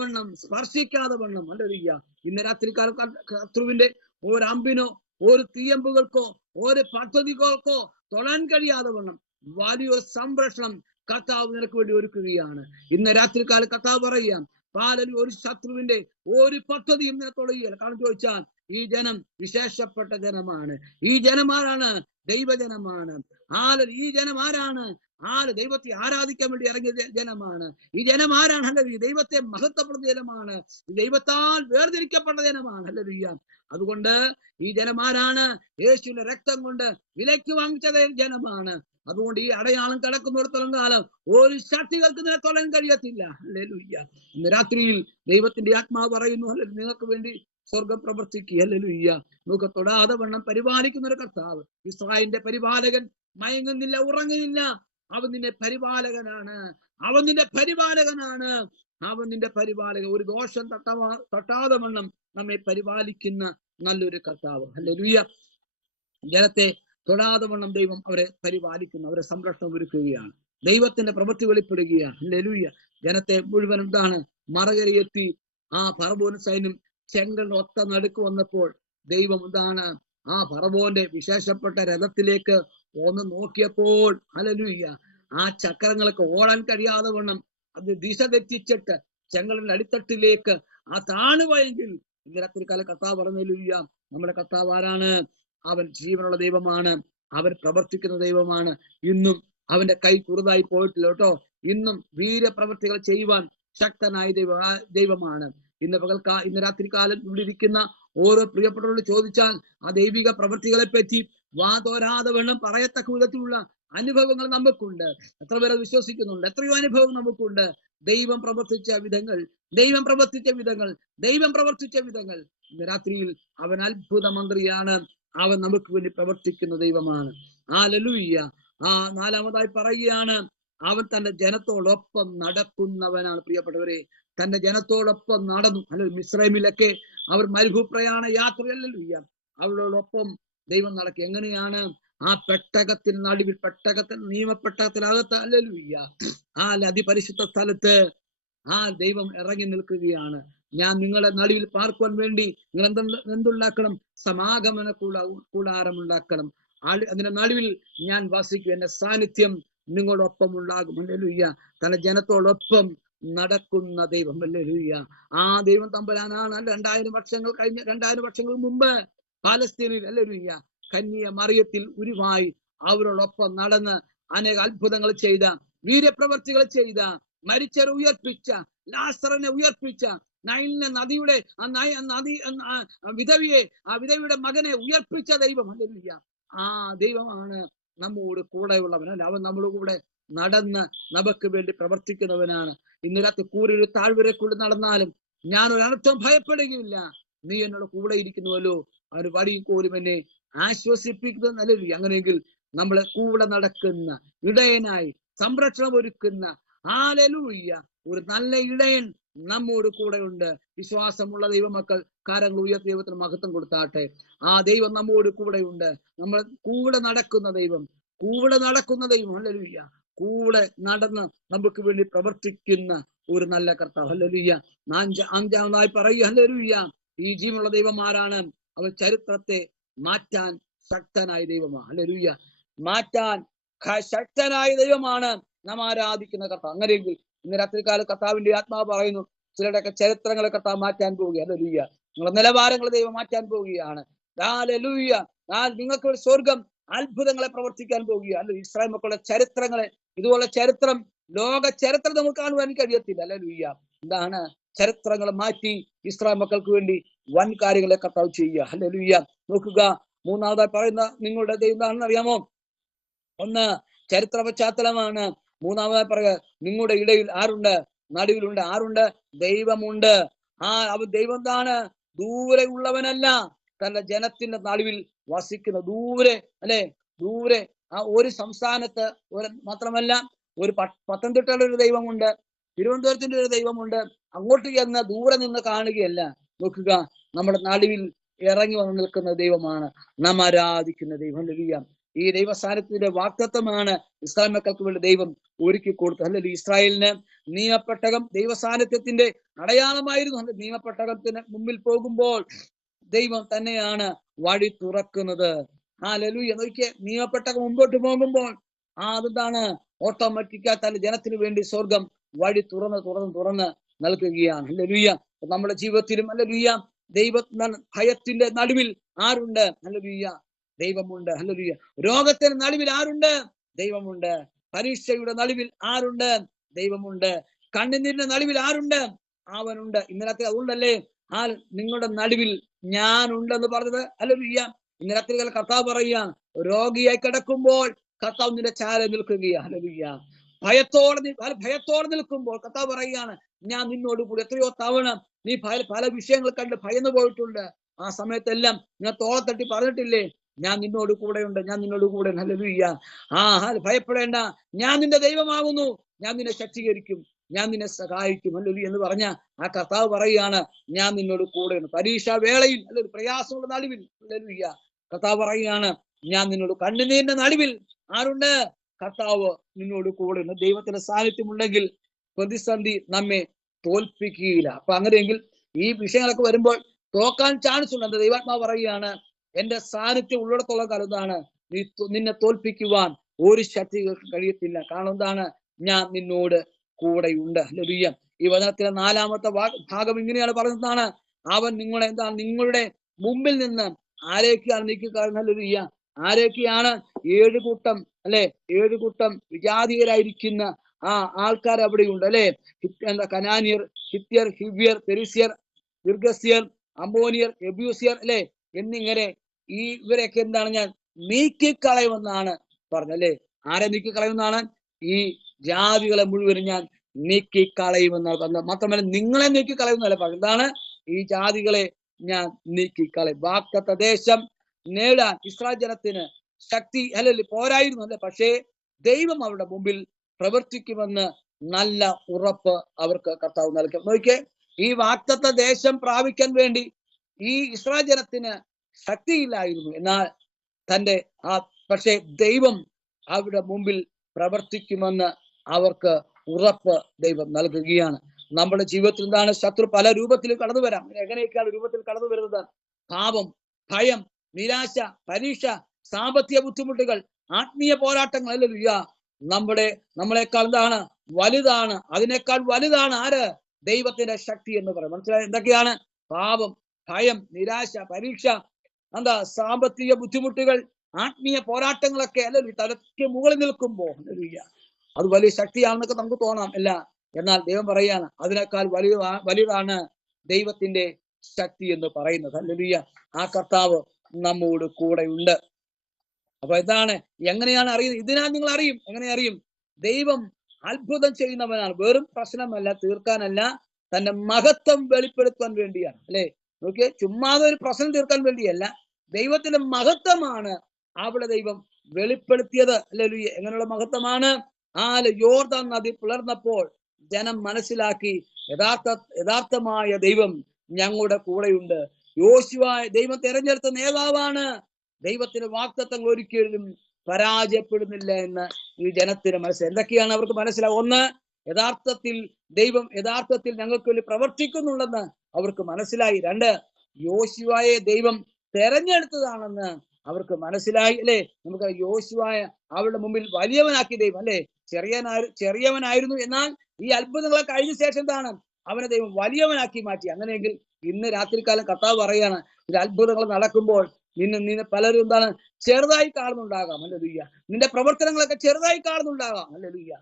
വണ്ണം, സ്പർശിക്കാതെ വണ്ണം. ഹല്ലേലൂയ. ഇന്ന് രാത്രിക്കാലം ശത്രുവിന്റെ ഒരു അമ്പിനോ ഒരു തീയമ്പുകൾക്കോ ഒരു പദ്ധതികൾക്കോ തൊടാൻ കഴിയാതെ വണ്ണം വലിയൊരു സംരക്ഷണം കർത്താവ് നിനക്ക് വേണ്ടി ഒരുക്കുകയാണ്. ഇന്ന് രാത്രികാലം കർത്താവ് പറയാം, ഒരു ശത്രുവിന്റെ ഒരു പദ്ധതിയും തുടങ്ങിയില്ല. കാരണം ചോദിച്ചാൽ ഈ ജനം വിശേഷപ്പെട്ട ജനമാണ്. ഈ ജനമാരാണ്? ദൈവജനമാണ്. ഈ ജനം ആരാണ്? ദൈവത്തെ ആരാധിക്കാൻ വേണ്ടി ഇറങ്ങിയ ജനമാണ്. ഈ ജനം ആരാണ്? ഹല്ലേലൂയ. ദൈവത്തെ മഹത്വപ്പെടുന്ന ജനമാണ്. ദൈവത്താൽ വേർതിരിക്കപ്പെട്ട ജനമാണ്. ഹല്ലേലൂയ. അതുകൊണ്ട് ഈ ജനമാരാണ്? യേശുവിന്റെ രക്തം കൊണ്ട് വിലയ്ക്ക് വാങ്ങിച്ച ജനമാണ്. അതുകൊണ്ട് ഈ അടയാളം കിടക്കുന്നിടത്തോളം കാലം ഒരു ശക്തികൾക്ക് നിന്നെ തൊടാൻ കഴിയത്തില്ല. ഹല്ലേലൂയ. ഇന്ന് രാത്രിയിൽ ദൈവത്തിന്റെ ആത്മാവ് പറയുന്നു, നിങ്ങൾക്ക് വേണ്ടി സ്വർഗം പ്രവർത്തിക്കുക. ഹല്ലേലൂയ. നമുക്ക് തൊടാതെ വണ്ണം പരിപാലിക്കുന്ന ഒരു കർത്താവ്. ഇസ്രായേലിന്റെ പരിപാലകൻ മയങ്ങുന്നില്ല, ഉറങ്ങുന്നില്ല. അവൻ നിന്റെ പരിപാലകനാണ്. അവൻ നിന്റെ പരിപാലകനാണ്. അവൻ നിന്റെ പരിപാലകൻ. ഒരു ദോഷം തട്ടാതെ വണ്ണം നമ്മെ പരിപാലിക്കുന്ന നല്ലൊരു കർത്താവ്. ഹല്ലേലൂയ. ജനത്തെ തൊടാതെ വണ്ണം ദൈവം അവരെ പരിപാലിക്കുന്നു, അവരെ സംരക്ഷണം ഒരുക്കുകയാണ്. ദൈവത്തിന്റെ പ്രവൃത്തി വെളിപ്പെടുകയാണ്. ഹല്ലേലൂയ. ജനത്തെ മുഴുവൻ എന്താണ്? മറകരയെത്തി ഫറവോൻ സൈന്യം ചെങ്കൽ ഒത്ത നടുക്ക് വന്നപ്പോൾ ദൈവം എന്താണ്? ഫറവോന്റെ വിശേഷപ്പെട്ട രഥത്തിലേക്ക് ഒന്ന് നോക്കിയപ്പോൾ ഹല്ലേലൂയ, ചക്രങ്ങൾക്ക് ഓടാൻ കഴിയാതെ വണ്ണം അത് ദിശ തെറ്റിച്ചിട്ട് ചെങ്കലിന്റെ അടിത്തട്ടിലേക്ക് താണുപോയെങ്കിൽ ഇത്തരത്തിൽ കർത്താവ് പറഞ്ഞില്ല. നമ്മുടെ കർത്താവ് ആരാണ്? അവൻ ജീവനുള്ള ദൈവമാണ്. അവൻ പ്രവർത്തിക്കുന്ന ദൈവമാണ്. ഇന്നും അവന്റെ കൈ കുറുതായി പോയിട്ടില്ല കേട്ടോ. ഇന്നും വീരപ്രവൃത്തികൾ ചെയ്യുവാൻ ശക്തനായ ദൈവമാണ്. ഇന്ന് രാത്രികാലം ഇവിടെ ഇരിക്കുന്ന ഓരോ പ്രിയപ്പെട്ടവരോട് ചോദിച്ചാൽ ആ ദൈവിക പ്രവൃത്തികളെ പറ്റി വാതോരാതെ വേണം പറയത്തക്ക വിധത്തിലുള്ള അനുഭവങ്ങൾ നമുക്കുണ്ട്. എത്ര പേരെ വിശ്വസിക്കുന്നുണ്ട്? എത്രയോ അനുഭവം നമുക്കുണ്ട്. ദൈവം പ്രവർത്തിച്ച വിധങ്ങൾ, ദൈവം പ്രവർത്തിച്ച വിധങ്ങൾ, ദൈവം പ്രവർത്തിച്ച വിധങ്ങൾ. ഇന്ന് രാത്രിയിൽ അവൻ അത്ഭുത മന്ത്രിയാണ്. അവൻ നമുക്ക് വേണ്ടി പ്രവർത്തിക്കുന്ന ദൈവമാണ്. ഹല്ലേലൂയ. നാലാമതായി പറയുകയാണ്, അവൻ തന്റെ ജനത്തോടൊപ്പം നടക്കുന്നവനാണ്. പ്രിയപ്പെട്ടവരെ, തന്റെ ജനത്തോടൊപ്പം നടന്നു. അല്ലെങ്കിൽ മിസ്രൈമിലൊക്കെ അവർ മരുഭൂപ്രയാണ യാത്രയല്ലൂയ്യ, അവരോടൊപ്പം ദൈവം നടക്കി. എങ്ങനെയാണ്? പെട്ടകത്തിന് നടുവിൽ, നിയമപ്പെട്ടകത്തിനകത്ത് ഹല്ലേലൂയ, അതിപരിശുദ്ധ സ്ഥലത്ത് ദൈവം ഇറങ്ങി നിൽക്കുകയാണ്. ഞാൻ നിങ്ങളുടെ നടുവിൽ പാർക്കുവാൻ വേണ്ടി നിങ്ങൾ എന്തുണ്ടാക്കണം? സമാഗമന കൂടാരം ഉണ്ടാക്കണം. അതിന്റെ നടുവിൽ ഞാൻ വസിക്കും. എന്റെ സാന്നിധ്യം നിങ്ങളോടൊപ്പം ഉണ്ടാകും. ഹല്ലേലൂയ. തന്റെ ജനത്തോടൊപ്പം നടക്കുന്ന ദൈവം. ഹല്ലേലൂയ. ദൈവം തമ്പുരാനാണ്. 2000 വർഷങ്ങൾ കഴിഞ്ഞ 2000 വർഷങ്ങൾ മുമ്പ് പാലസ്തീനിൽ ഹല്ലേലൂയ കന്യ മറിയത്തിൽ ഉരുവായി അവരോടൊപ്പം നടന്ന് അനേക അത്ഭുതങ്ങൾ ചെയ്ത, വീര്യപ്രവർത്തികൾ ചെയ്ത, മരിച്ചവരെ ഉയർപ്പിച്ച, ലാസറിനെ ഉയർപ്പിച്ച, നൈലിനെ നദിയുടെ വിധവിയുടെ മകനെ ഉയർപ്പിച്ച ദൈവം. ഹല്ലേലൂയ. ദൈവമാണ് നമ്മോട് കൂടെയുള്ളവൻ. അല്ല, അവൻ നമ്മുടെ കൂടെ നടന്ന് നമുക്ക് വേണ്ടി പ്രവർത്തിക്കുന്നവനാണ്. ഇന്ന് രാത്രി കൂരിൽ താഴ്വരക്കുള്ളിൽ നടന്നാലും ഞാൻ ഒരു അനർത്ഥം ഭയപ്പെടുകയില്ല, നീ എന്നോട് കൂടെ ഇരിക്കുന്നുവല്ലോ. അവന് വടിയും കോലും എന്നെ ആശ്വസിപ്പിക്കുന്നത്. ഹല്ലേലൂയ. അങ്ങനെയെങ്കിൽ നമ്മളെ കൂടെ നടക്കുന്ന ഇടയനായി സംരക്ഷണം ഒരുക്കുന്ന ഹല്ലേലൂയ ഒരു നല്ല ഇടയൻ നമ്മോട് കൂടെ ഉണ്ട്. വിശ്വാസമുള്ള ദൈവമക്കൾ കരങ്ങൾ ഉയർത്തി ദൈവത്തിന് മഹത്വം കൊടുത്താട്ടെ. ദൈവം നമ്മോട് കൂടെ ഉണ്ട്. നമ്മൾ കൂടെ നടക്കുന്ന ദൈവം, കൂടെ നടക്കുന്ന ദൈവം. ഹല്ലേലൂയ. കൂടെ നടന്ന് നമുക്ക് വേണ്ടി പ്രവർത്തിക്കുന്ന ഒരു നല്ല കർത്താവ്. ഹല്ലേലൂയ. അഞ്ചാമതായി പറയുക, ഹല്ലേലൂയ, ഈ ജീവനുള്ള ദൈവം ആരാണ്? അവൻ ചരിത്രത്തെ മാറ്റാൻ ശക്തനായ ദൈവമാണ്. ഹല്ലേലൂയ. മാറ്റാൻ ശക്തനായ ദൈവമാണ് നാം ആരാധിക്കുന്ന കർത്താവ്. അങ്ങനെയെങ്കിൽ ഇന്ന് രാത്രികാല കർത്താവിന്റെ ആത്മാവ് പറയുന്നു, ചിലരുടെയൊക്കെ ചരിത്രങ്ങളെ കർത്താവ് മാറ്റാൻ പോവുകയാണ്. ഹല്ലേലൂയ. നിങ്ങളുടെ നിലവാരങ്ങൾ ദൈവം മാറ്റാൻ പോവുകയാണ്. ഹല്ലേലൂയ. നിങ്ങൾക്ക് ഒരു സ്വർഗം അത്ഭുതങ്ങളെ പ്രവർത്തിക്കാൻ പോവുകയാണ്. ഇസ്രായേൽ മക്കളുടെ ചരിത്രങ്ങളെ, ഇതുപോലെ ചരിത്രം, ലോക ചരിത്രം നമുക്ക് കാണുവാൻ കഴിയത്തില്ല. ഹല്ലേലൂയ. എന്താണ്? ചരിത്രങ്ങൾ മാറ്റി ഇസ്രായേൽ മക്കൾക്ക് വേണ്ടി വൻ കാര്യങ്ങളെ കർത്താവ് ചെയ്യുക. ഹല്ലേലൂയ. നോക്കുക, മൂന്നാമതായി പറയുന്ന നിങ്ങളുടെ ദൈവം എന്താണെന്ന് അറിയാമോ? ഒന്ന് ചരിത്ര പശ്ചാത്തലമാണ്. മൂന്നാമതായി പറയുക, നിങ്ങളുടെ ഇടയിൽ ആരുണ്ട്? നടുവിലുണ്ട്. ആരുണ്ട്? ദൈവമുണ്ട്. അവൻ ദൈവം എന്താണ്? ദൂരെ ഉള്ളവനല്ല, തന്റെ ജനത്തിന്റെ നടുവിൽ വസിക്കുന്ന, ദൂരെ അല്ലെ, ദൂരെ ഒരു സംസ്ഥാനത്ത് മാത്രമല്ല, ഒരു പത്തനംതിട്ടയുടെ ഒരു ദൈവമുണ്ട്, തിരുവനന്തപുരത്തിന്റെ ഒരു ദൈവമുണ്ട്. അങ്ങോട്ട് ചെന്ന് ദൂരെ നിന്ന് കാണുകയല്ല. നോക്കുക, നമ്മുടെ നടുവിൽ ഇറങ്ങി വന്ന് നിൽക്കുന്ന ദൈവമാണ് നാം ആരാധിക്കുന്ന ദൈവം. ഹല്ലേലൂയ. ഈ ദൈവസാന്നിധ്യത്തിന്റെ വാഗ്ദത്തമാണ് ഇസ്രായേൽ മക്കൾക്ക് വേണ്ടി ദൈവം ഒരുക്കി കൊടുത്തത്. ഹല്ലേലൂയ. ഇസ്രായേലിന് നിയമപ്പെട്ടകം ദൈവസാന്നിധ്യത്തിന്റെ അടയാളമായിരുന്നു. നിയമപ്പെട്ടകത്തിന് മുമ്പിൽ പോകുമ്പോൾ ദൈവം തന്നെയാണ് വഴി തുറക്കുന്നത്. ഹല്ലേലൂയ. നോക്കിയേ, നിയമപ്പെട്ടകം മുമ്പോട്ട് പോകുമ്പോൾ അതെന്താണ്? ഓട്ടോമാറ്റിക്കായി തന്റെ ജനത്തിന് വേണ്ടി സ്വർഗം വഴി തുറന്ന് നൽകുകയാണ്. ഹല്ലേലൂയ. നമ്മുടെ ജീവിതത്തിലും ഹല്ലേലൂയ ദൈവ ഭയത്തിന്റെ നടുവിൽ ആരുണ്ട്? ഹല്ലേലൂയ, ദൈവമുണ്ട്. ഹല്ലേലൂയ. രോഗത്തിന്റെ നടുവിൽ ആരുണ്ട്? ദൈവമുണ്ട്. പരീക്ഷയുടെ നടുവിൽ ആരുണ്ട്? ദൈവമുണ്ട്. കണ്ണുനീരിന്റെ നടുവിൽ ആരുണ്ട്? അവനുണ്ട്. ഇന്നലത്തെ അതുകൊണ്ടല്ലേ ആ നിങ്ങളുടെ നടുവിൽ ഞാനുണ്ടെന്ന് പറഞ്ഞത്. ഹല്ലേലൂയ. ഇന്നലത്തെ കർത്താവ് പറയുകയാണ്, രോഗിയായി കിടക്കുമ്പോൾ കർത്താവ് നിന്റെ ചാര നിൽക്കുകയാണ്. ഹല്ലേലൂയ. ഭയത്തോടെ നിൽക്കുമ്പോൾ കർത്താവ് പറയുകയാണ്, ഞാൻ നിന്നോട് കൂടി. എത്രയോ തവണ നീ പല വിഷയങ്ങൾ കണ്ട് ഭയന്നു പോയിട്ടുണ്ട്. ആ സമയത്തെല്ലാം ഞാൻ തോളത്തട്ടി പറഞ്ഞിട്ടില്ലേ, ഞാൻ നിന്നോട് കൂടെയുണ്ട്, ഞാൻ നിന്നോട് കൂടെ. ഹല്ലേലൂയ. ഭയപ്പെടേണ്ട, ഞാൻ നിന്റെ ദൈവമാകുന്നു, ഞാൻ നിന്നെ ശക്തീകരിക്കും, ഞാൻ നിന്നെ സഹായിക്കും. ഹല്ലേലൂയ എന്ന് പറഞ്ഞ ആ കർത്താവ് പറയുകയാണ്, ഞാൻ നിന്നോട് കൂടെയുണ്ട്. പരീക്ഷാ വേളയിൽ അല്ലെങ്കിൽ പ്രയാസമുള്ള നടുവിൽ ഹല്ലേലൂയ കർത്താവ് പറയുകയാണ്, ഞാൻ നിന്നോട്. കണ്ണുനീരിന്റെ നടുവിൽ ആരുണ്ട്? കർത്താവ് നിന്നോട് കൂടെയുണ്ട്. ദൈവത്തിന്റെ സാന്നിധ്യമുണ്ടെങ്കിൽ പ്രതിസന്ധി നമ്മെ തോൽപ്പിക്കുകയില്ല. അപ്പൊ അങ്ങനെയെങ്കിൽ ഈ വിഷയങ്ങളൊക്കെ വരുമ്പോൾ തോക്കാൻ ചാൻസ് ഉണ്ട്. ദൈവാത്മാവ് പറയുകയാണ്, എന്റെ സാന്നിധ്യം ഉള്ളിടത്തോളം കാലം എന്താണ്, നിന്നെ തോൽപ്പിക്കുവാൻ ഒരു ശക്തികൾക്ക് കഴിയത്തില്ല. കാരണം എന്താണ്? ഞാൻ നിന്നോട് കൂടെയുണ്ട്. ഹല്ലേലൂയ. ഈ വചനത്തിലെ 4-ാമത്തെ ഭാഗം ഇങ്ങനെയാണ് പറയുന്നതാണ്, അവൻ നിങ്ങളെ എന്താണ്, നിങ്ങളുടെ മുമ്പിൽ നിന്ന് ആരൊക്കെയാണ് നീക്കിക്കളയുന്നത്? ഹല്ലേലൂയ. ആരൊക്കെയാണ്? 7 കൂട്ടം അല്ലെ, 7 കൂട്ടം വിജാതീയരായിരിക്കുന്ന ആ ആൾക്കാർ അവിടെയുണ്ട് അല്ലെ. എന്താ, കനാനിയർ, ഹിത്യർ, ഹിവ്യർ, പെരിസ്യർ, ഗിർഗസ്യർ, അമ്മോനിയർ, എബ്യൂസിയർ അല്ലെ എന്നിങ്ങനെ ഇവരെയൊക്കെ എന്താണ് ഞാൻ നീക്കിക്കളയുമെന്നാണ് പറഞ്ഞല്ലേ. ആരെ നീക്കിക്കളയുമെന്നാണ്? ഈ ജാതികളെ മുഴുവനും ഞാൻ നീക്കിക്കളയുമെന്നാണ് പറഞ്ഞത്. മാത്രമല്ല നിങ്ങളെ നീക്കിക്കളയുന്നല്ല പറഞ്ഞത്. എന്താണ്? ഈ ജാതികളെ ഞാൻ നീക്കിക്കളയും. വാഗ്ദത്ത ദേശം നേടാൻ ഇസ്രായേൽ ജനത്തിന് ശക്തി അല്ലെ പോരായിരുന്നു അല്ലെ, പക്ഷേ ദൈവം അവരുടെ മുമ്പിൽ പ്രവർത്തിക്കുമെന്ന് നല്ല ഉറപ്പ് അവർക്ക് കർത്താവ് നൽകും. നോക്കിയേ, ഈ വാഗ്ദത്ത ദേശം പ്രാപിക്കാൻ വേണ്ടി ഈ ഇസ്രായേൽ ജനത്തിന് ശക്തിയില്ലായിരുന്നു. എന്നാൽ പക്ഷേ ദൈവം അവരുടെ മുമ്പിൽ പ്രവർത്തിക്കുമെന്ന് അവർക്ക് ഉറപ്പ് ദൈവം നൽകുകയാണ്. നമ്മുടെ ജീവിതത്തിൽ എന്താണ്? ശത്രു പല രൂപത്തിൽ കടന്നു വരാം. എങ്ങനെയൊക്കെയാണ് രൂപത്തിൽ കടന്നു വരുന്നത്? പാപം, ഭയം, നിരാശ, പരീക്ഷ, സാമ്പത്തിക ബുദ്ധിമുട്ടുകൾ, ആത്മീയ പോരാട്ടങ്ങൾ. ഹല്ലേലൂയ. നമ്മളെക്കാൾ എന്താണ് വലുതാണ്? അതിനേക്കാൾ വലുതാണ് ആര്? ദൈവത്തിന്റെ ശക്തി എന്ന് പറയും. മനസ്സിലായി? എന്തൊക്കെയാണ്? പാപം, ഭയം, നിരാശ, പരീക്ഷ, എന്താ, സാമ്പത്തിക ബുദ്ധിമുട്ടുകൾ, ആത്മീയ പോരാട്ടങ്ങളൊക്കെ അല്ലെ തലയ്ക്ക് മുകളിൽ നിൽക്കുമ്പോൾ ഹല്ലേലൂയ അത് വലിയ ശക്തിയാണെന്നൊക്കെ നമുക്ക് തോന്നാം. അല്ല, എന്നാൽ ദൈവം പറയാണ്, അതിനേക്കാൾ വലുതാണ് ദൈവത്തിന്റെ ശക്തി എന്ന് പറയുന്നത്. ഹല്ലേലൂയ. ആ കർത്താവ് നമ്മോട് കൂടെയുണ്ട്. അപ്പൊ എന്താണ്? എങ്ങനെയാണ് അറിയുന്നത്? ഇതിനാൽ നിങ്ങൾ അറിയും. എങ്ങനെ അറിയും? ദൈവം അത്ഭുതം ചെയ്യുന്നവനാണ്. വെറും പ്രശ്നമല്ല, തീർക്കാനല്ല, തന്റെ മഹത്വം വെളിപ്പെടുത്താൻ വേണ്ടിയാണ് അല്ലെ. നോക്കിയേ, ചുമ്മാതെ ഒരു പ്രശ്നം തീർക്കാൻ വേണ്ടിയല്ല, ദൈവത്തിന്റെ മഹത്വമാണ് അവിടെ ദൈവം വെളിപ്പെടുത്തിയത്. ഹല്ലേലൂയ. എങ്ങനെയുള്ള മഹത്വമാണ്? യോർദാൻ നദി പിളർന്നപ്പോൾ ജനം മനസ്സിലാക്കി, യഥാർത്ഥമായ ദൈവം ഞങ്ങളുടെ കൂടെയുണ്ട്. യോശുവ ദൈവം തെരഞ്ഞെടുത്ത നേതാവാണ്. ദൈവത്തിന്റെ വാഗ്ദത്തങ്ങൾ ഒരിക്കലും പരാജയപ്പെടുന്നില്ല എന്ന് ഈ ജനത്തിന് മനസ്സിലായി. എന്തൊക്കെയാണ് അവർക്ക് മനസ്സിലാവും? ഒന്ന്, ദൈവം യഥാർത്ഥത്തിൽ ഞങ്ങൾക്ക് വേണ്ടി പ്രവർത്തിക്കുന്നുണ്ടെന്ന് അവർക്ക് മനസ്സിലായി. 2, യോശുവയെ ദൈവം തെരഞ്ഞെടുത്തതാണെന്ന് അവർക്ക് മനസ്സിലായി അല്ലെ. നമുക്ക് യോശുവയെ അവരുടെ മുമ്പിൽ വലിയവനാക്കി ദൈവം അല്ലെ. ചെറിയവനായിരുന്നു, എന്നാൽ ഈ അത്ഭുതങ്ങളെ കഴിഞ്ഞ ശേഷം എന്താണ്? അവനെ ദൈവം വലിയവനാക്കി മാറ്റി. അങ്ങനെയെങ്കിൽ ഇന്ന് രാത്രികാലം കർത്താവ് പറയാണ്, ഇത് അത്ഭുതങ്ങൾ നടക്കുമ്പോൾ നിന്നെ പലരും എന്താണ് ചെറുതായി കാണുന്നുണ്ടാകാം. ഹല്ലേലൂയ. നിന്റെ പ്രവർത്തനങ്ങളൊക്കെ ചെറുതായി കാണുന്നുണ്ടാകാം. ഹല്ലേലൂയ.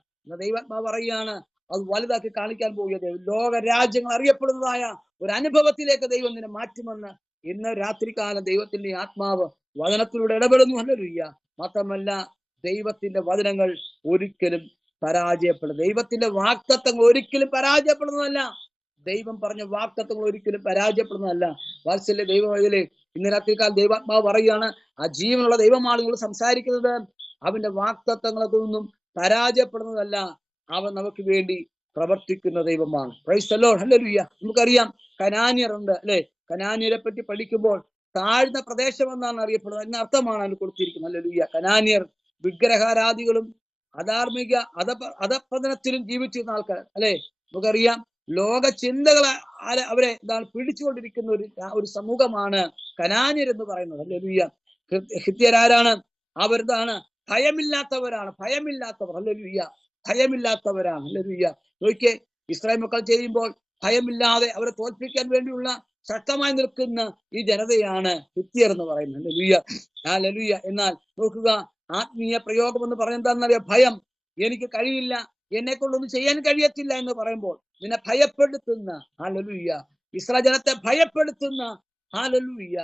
ദൈവാത്മാവ് പറയുകയാണ്, അത് വലുതാക്കി കാണിക്കാൻ പോവുക. ലോക രാജ്യങ്ങൾ അറിയപ്പെടുന്നതായ ഒരു അനുഭവത്തിലേക്ക് ദൈവം നിന്നെ മാറ്റുമെന്ന് ഇന്ന് രാത്രികാലം ദൈവത്തിന്റെ ആത്മാവ് വചനത്തിലൂടെ ഇടപെടുന്നു. ഹല്ലേലൂയ. മാത്രമല്ല, ദൈവത്തിന്റെ വചനങ്ങൾ ഒരിക്കലും പരാജയപ്പെടും. ദൈവത്തിന്റെ വാഗ്ദത്തങ്ങൾ ഒരിക്കലും പരാജയപ്പെടുന്നതല്ല. ദൈവം പറഞ്ഞ വാഗ്ദത്തങ്ങൾ ഒരിക്കലും പരാജയപ്പെടുന്നതല്ല. വാത്സല്യ ദൈവമതിലെ ഇന്ന് രാത്രികാലം ദൈവാത്മാവ് പറയുകയാണ്, ആ ജീവനുള്ള ദൈവമാണ് നിങ്ങൾ സംസാരിക്കുന്നത്. അവന്റെ വാഗ്ദത്തങ്ങളൊന്നും പരാജയപ്പെടുന്നതല്ല. അവൻ നമുക്ക് വേണ്ടി പ്രവർത്തിക്കുന്ന ദൈവമാണ്. Praise the Lord. ഹല്ലേലൂയ. നമുക്കറിയാം കനാന്യർ ഉണ്ട് അല്ലെ. കനാന്യരെ പറ്റി പഠിക്കുമ്പോൾ താഴ്ന്ന പ്രദേശം എന്നാണ് അറിയപ്പെടുന്നത്. എന്ന അർത്ഥമാണ് അതിന് കൊടുത്തിരിക്കുന്നത്. ഹല്ലേലൂയ. കനാന്യർ വിഗ്രഹാരാധികളും അധാർമിക അധപതനത്തിലും ജീവിച്ചിരുന്ന ആൾക്കാർ അല്ലെ. നമുക്കറിയാം ലോക ചിന്തകളെ അവരെ എന്താണ് പിടിച്ചുകൊണ്ടിരിക്കുന്ന ഒരു സമൂഹമാണ് കനാന്യർ എന്ന് പറയുന്നത്. ഹല്ലേലൂയ. ഹിത്യരാരാണ്? അവരെന്താണ്? ഭയമില്ലാത്തവരാണ്. ഭയമില്ലാത്തവർ. ഹല്ലേലൂയ. ഭയമില്ലാത്തവരാണ്. ഹല്ലേലൂയ. നോക്കിയേ, ഇസ്രായേൽ മക്കൾ ചെയ്യുമ്പോൾ ഭയമില്ലാതെ അവരെ തോൽപ്പിക്കാൻ വേണ്ടിയുള്ള ശക്തമായി നിൽക്കുന്ന ഈ ജനതയാണ് ഹിത്യർ എന്ന് പറയുന്നത്. ഹല്ലേലൂയ. എന്നാൽ നോക്കുക, ആത്മീയ പ്രയോഗം എന്ന് പറയുന്നത് എന്താണെന്നറിയാം? ഭയം. എനിക്ക് കഴിയില്ല, എന്നെ കൊണ്ടൊന്നും ചെയ്യാൻ കഴിയത്തില്ല എന്ന് പറയുമ്പോൾ നിന്നെ ഭയപ്പെടുത്തുന്ന, ഹല്ലേലൂയ, ഇസ്രായേൽ ജനത്തെ ഭയപ്പെടുത്തുന്ന, ഹല്ലേലൂയ,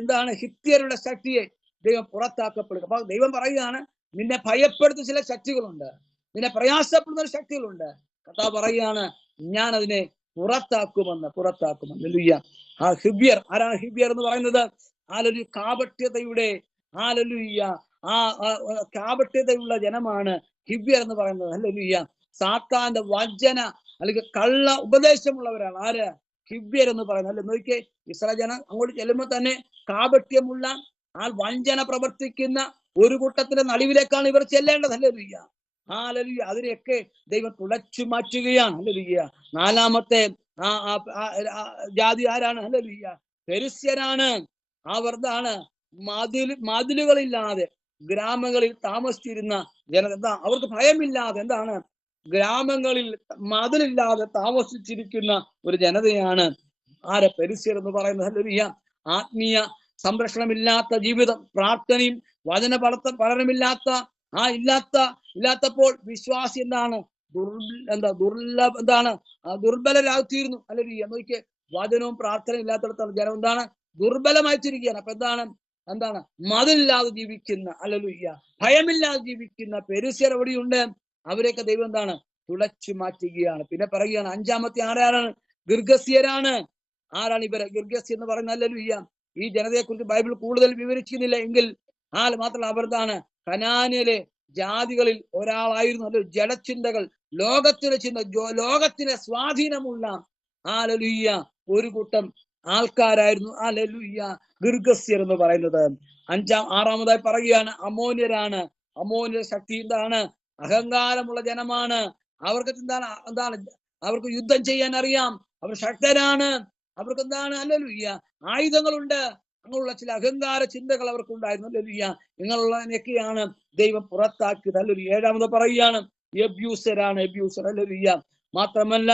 എന്താണ്? ഹിത്യരുടെ ശക്തിയെ ദൈവം പുറത്താക്കപ്പെടുക. അപ്പൊ ദൈവം പറയുകയാണ്, നിന്നെ ഭയപ്പെടുത്തുന്ന ചില ശക്തികളുണ്ട്, നിന്നെ പ്രയാസപ്പെടുന്ന ശക്തികളുണ്ട്. കർത്താവ് പറയുകയാണ്, ഞാൻ അതിനെ പുറത്താക്കുമെന്ന്. ഹല്ലേലൂയ. ആ ഹിബ്യർ ആരാണ്? ഹിബ്യർ എന്ന് പറയുന്നത് ഹല്ലേലൂയ കാപട്യതയുടെ, ഹല്ലേലൂയ, ആ കാപട്യതയുള്ള ജനമാണ് ഹിബ്യർ എന്ന് പറയുന്നത്. ഹല്ലേലൂയ. സാത്താന്റെ വഞ്ചന അല്ലെങ്കിൽ കള്ള ഉപദേശമുള്ളവരാണ് ആര്? ഹിബ്യർ എന്ന് പറയുന്നത്. അല്ലെ, നോക്കിയേ, ഇസ്രായേൽ ജനം അങ്ങോട്ട് ചെല്ലുമ്പോൾ തന്നെ കാപട്യമുള്ള ആ വഞ്ചന പ്രവർത്തിക്കുന്ന ഒരു കൂട്ടത്തിന്റെ നടുവിലേക്കാണ് ഇവർ ചെല്ലേണ്ടത്. ഹല്ലേലൂയ. ഹല്ലേലൂയ. അതിനെയൊക്കെ ദൈവം തുളച്ചു മാറ്റുകയാണ്. ഹല്ലേലൂയ. നാലാമത്തെ ജാതി ആരാണ്? ഹല്ലേലൂയ, പെരിസ്യരാണ്. അവർതാണ് മതിലുകളില്ലാതെ ഗ്രാമങ്ങളിൽ താമസിച്ചിരുന്ന ജനത. എന്താ? അവർക്ക് ഭയമില്ലാതെ, എന്താണ്, ഗ്രാമങ്ങളിൽ മതിലില്ലാതെ താമസിച്ചിരിക്കുന്ന ഒരു ജനതയാണ് ആരെ? പെരിസ്യർ എന്ന് പറയുന്നത്. ഹല്ലേലൂയ. ആത്മീയ സംരക്ഷണമില്ലാത്ത ജീവിതം, പ്രാർത്ഥനയും വചന പഠനമില്ലാത്ത ഇല്ലാത്തപ്പോൾ വിശ്വാസി എന്താണ്? ദുർബലരായിത്തീരുന്നു. ഹല്ലേലൂയ. നോക്കിയേ, വചനവും പ്രാർത്ഥനയും ഇല്ലാത്തടത്താണ് ജനം എന്താണ്? ദുർബലമായി തീരുകയാണ്. അപ്പൊ എന്താണ് മതിലില്ലാതെ ജീവിക്കുന്ന, ഹല്ലേലൂയ, ഭയമില്ലാതെ ജീവിക്കുന്ന പെരിസ്യർ എവിടെയുണ്ട്? അവരെയൊക്കെ ദൈവം എന്താണ്? തുളച്ചു മാറ്റുകയാണ്. പിന്നെ പറയുകയാണ്, അഞ്ചാമത്തെ ആരാണ്? ഗിർഗസ്യരാണ്. ആരാണ് ഇവര്? ഗിർഗസ്യർ എന്ന് പറയുന്നത്, ഹല്ലേലൂയ, ഈ ജനതയെ കുറിച്ച് ബൈബിൾ കൂടുതൽ വിവരിക്കുന്നില്ല എങ്കിൽ മാത്രമല്ല, അവർക്ക് കനാനിലെ ജാതികളിൽ ഒരാളായിരുന്നു. അല്ലെ, ജഡചിന്തകൾ, ലോകത്തിലെ ലോകത്തിലെ സ്വാധീനമുള്ള, ഹല്ലേലൂയ, ഒരു കൂട്ടം ആൾക്കാരായിരുന്നു, ഹല്ലേലൂയ, ഗിർഗസ്യർ എന്ന് പറയുന്നത്. ആറാമതായി പറയുകയാണ് അമോന്യരാണ്. അമോന്യർ ശക്തി എന്താണ്? അഹങ്കാരമുള്ള ജനമാണ്. അവർക്ക് എന്താണ് അവർക്ക് യുദ്ധം ചെയ്യാൻ അറിയാം, അവർ ശക്തരാണ്, അവർക്ക് എന്താണ്? ഹല്ലേലൂയ, ആയുധങ്ങളുണ്ട്. അങ്ങനെയുള്ള ചില അഹങ്കാര ചിന്തകൾ അവർക്കുണ്ടായിരുന്നു. ഹല്ലേലൂയ. ഇങ്ങനെയുള്ളതിനൊക്കെയാണ് ദൈവം പുറത്താക്കിയത്. ഹല്ലേലൂയ. ഏഴാമത് പറയുകയാണ് എബ്യൂസരാണ്. എബ്യൂസർ. ഹല്ലേലൂയ. മാത്രമല്ല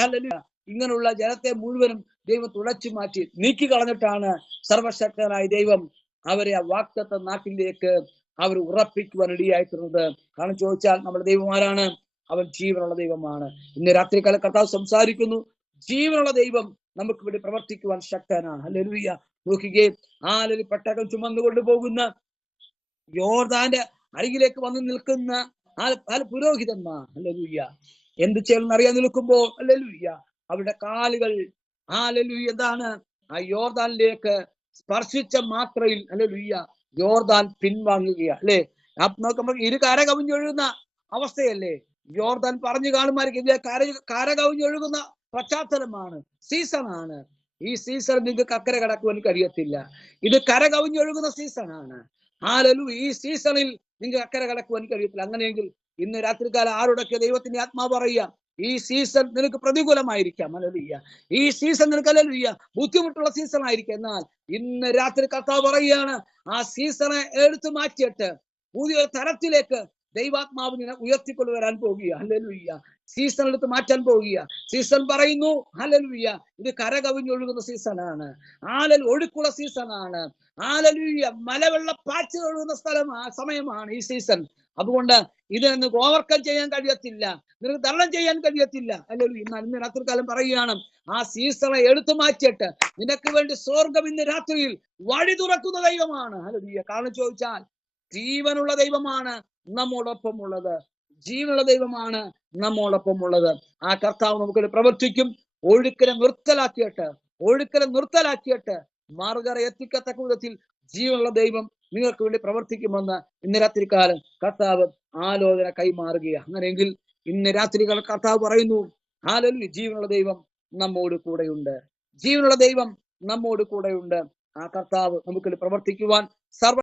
ഹല്ലേലൂയ, ഇങ്ങനെയുള്ള ജനത്തെ മുഴുവനും ദൈവം തുളച്ചു മാറ്റി നീക്കി കളഞ്ഞിട്ടാണ് സർവശക്തനായ ദൈവം അവരെ ആ വാഗ്ദത്ത നാട്ടിലേക്ക് അവർ ഉറപ്പിക്കുവാൻ ഇടയായിട്ടുള്ളത്. കാരണം ചോദിച്ചാൽ, നമ്മുടെ ദൈവം ആരാണ്? അവൻ ജീവനുള്ള ദൈവമാണ്. ഇന്ന് രാത്രികാല കർത്താവ് സംസാരിക്കുന്നു, ജീവനുള്ള ദൈവം നമുക്ക് വേണ്ടി പ്രവർത്തിക്കുവാൻ ശക്തനാണ്. ഹല്ലേലൂയ. നോക്കുകയെ, പെട്ടകം ചുമന്നുകൊണ്ട് പോകുന്ന യോർദാന്റെ അരികിലേക്ക് വന്ന് നിൽക്കുന്ന പുരോഹിതന്മാർ, ഹല്ലേലൂയ, എന്ത് ചെയ്യണമെന്ന് അറിയാൻ നിൽക്കുമ്പോൾ, ഹല്ലേലൂയ, അവരുടെ കാലുകൾ, ഹല്ലേലൂയ, എന്താണ്? ആ യോർദാനിലേക്ക് സ്പർശിച്ച മാത്രയിൽ, ഹല്ലേലൂയ, യോർദാൻ പിൻവാങ്ങുകയാണ്. അല്ലെ, നോക്കുമ്പോൾ ഇരു കര കവിഞ്ഞൊഴുകുന്ന അവസ്ഥയല്ലേ? യോർദാൻ പറഞ്ഞു കാണുമായിരിക്കും, കര കവിഞ്ഞൊഴുകുന്ന പശ്ചാത്തലമാണ്, സീസണാണ്. ഈ സീസൺ നിങ്ങൾക്ക് അക്കരെ കടക്കുവാൻ കഴിയത്തില്ല. ഇത് കര കവിഞ്ഞൊഴുകുന്ന സീസണാണ്. ഹല്ലേലൂയ. ഈ സീസണിൽ നിങ്ങൾക്ക് അക്കരെ കടക്കുവാൻ കഴിയത്തില്ല. അങ്ങനെയെങ്കിൽ ഇന്ന് രാത്രികാലം ആരോടൊക്കെ ദൈവത്തിന്റെ ആത്മാവ് പറയുക, ഈ സീസൺ നിനക്ക് പ്രതികൂലമായിരിക്കാം. ഹല്ലേലൂയ. ഈ സീസൺ നിനക്ക്, ഹല്ലേലൂയ, ബുദ്ധിമുട്ടുള്ള സീസൺ ആയിരിക്കും. എന്നാൽ ഇന്ന് രാത്രി കർത്താവ് പറയുകയാണ്, ആ സീസണെ എടുത്തു മാറ്റിയിട്ട് പുതിയൊരു തരത്തിലേക്ക് ദൈവാത്മാവ് നിന്നെ ഉയർത്തിക്കൊണ്ടുവരാൻ പോകുക. ഹല്ലേലൂയ. സീസൺ എടുത്ത് മാറ്റാൻ പോകുക. സീസൺ പറയുന്നു, ഹല്ലേലൂയ, ഇത് കര കവിഞ്ഞൊഴുകുന്ന സീസണാണ്. ഒഴുക്കുള്ള സീസണാണ്. ഹല്ലേലൂയ. മലവെള്ളപ്പാച്ചിൽ ഒഴുകുന്ന സമയമാണ് ഈ സീസൺ. അതുകൊണ്ട് ഇത് നിനക്ക് ഓവർകം ചെയ്യാൻ കഴിയത്തില്ല, നിനക്ക് തരണം ചെയ്യാൻ കഴിയത്തില്ല. ഹല്ലേലൂയ. ഇന്ന് രാത്രികാലം പറയുകയാണ്, ആ സീസണെ എടുത്തു മാറ്റിയിട്ട് നിനക്ക് വേണ്ടി സ്വർഗം ഇന്ന് രാത്രിയിൽ വഴി തുറക്കുന്ന ദൈവമാണ്. ഹല്ലേലൂയ. കാരണം ചോദിച്ചാൽ, ജീവനുള്ള ദൈവമാണ് നമ്മോടൊപ്പം ഉള്ളത്. ജീവനുള്ള ദൈവമാണ് നമ്മോടൊപ്പം ഉള്ളത്. ആ കർത്താവ് നമുക്ക് പ്രവർത്തിക്കും. ഒഴുക്കിനെ നിർത്തലാക്കിയിട്ട് മാർഗര എത്തിക്കത്തക്ക വിധത്തിൽ ജീവനുള്ള ദൈവം നിങ്ങൾക്ക് വേണ്ടി പ്രവർത്തിക്കുമെന്ന് ഇന്ന് രാത്രികാലം കർത്താവ് ആലോചന കൈമാറുകയാണ്. അങ്ങനെയെങ്കിൽ ഇന്ന് രാത്രികാലം കർത്താവ് പറയുന്നു, ഹല്ലേലൂയ, ജീവനുള്ള ദൈവം നമ്മോട് കൂടെയുണ്ട്. ജീവനുള്ള ദൈവം നമ്മോട് കൂടെയുണ്ട്. ആ കർത്താവ് നമുക്ക് പ്രവർത്തിക്കുവാൻ സർവ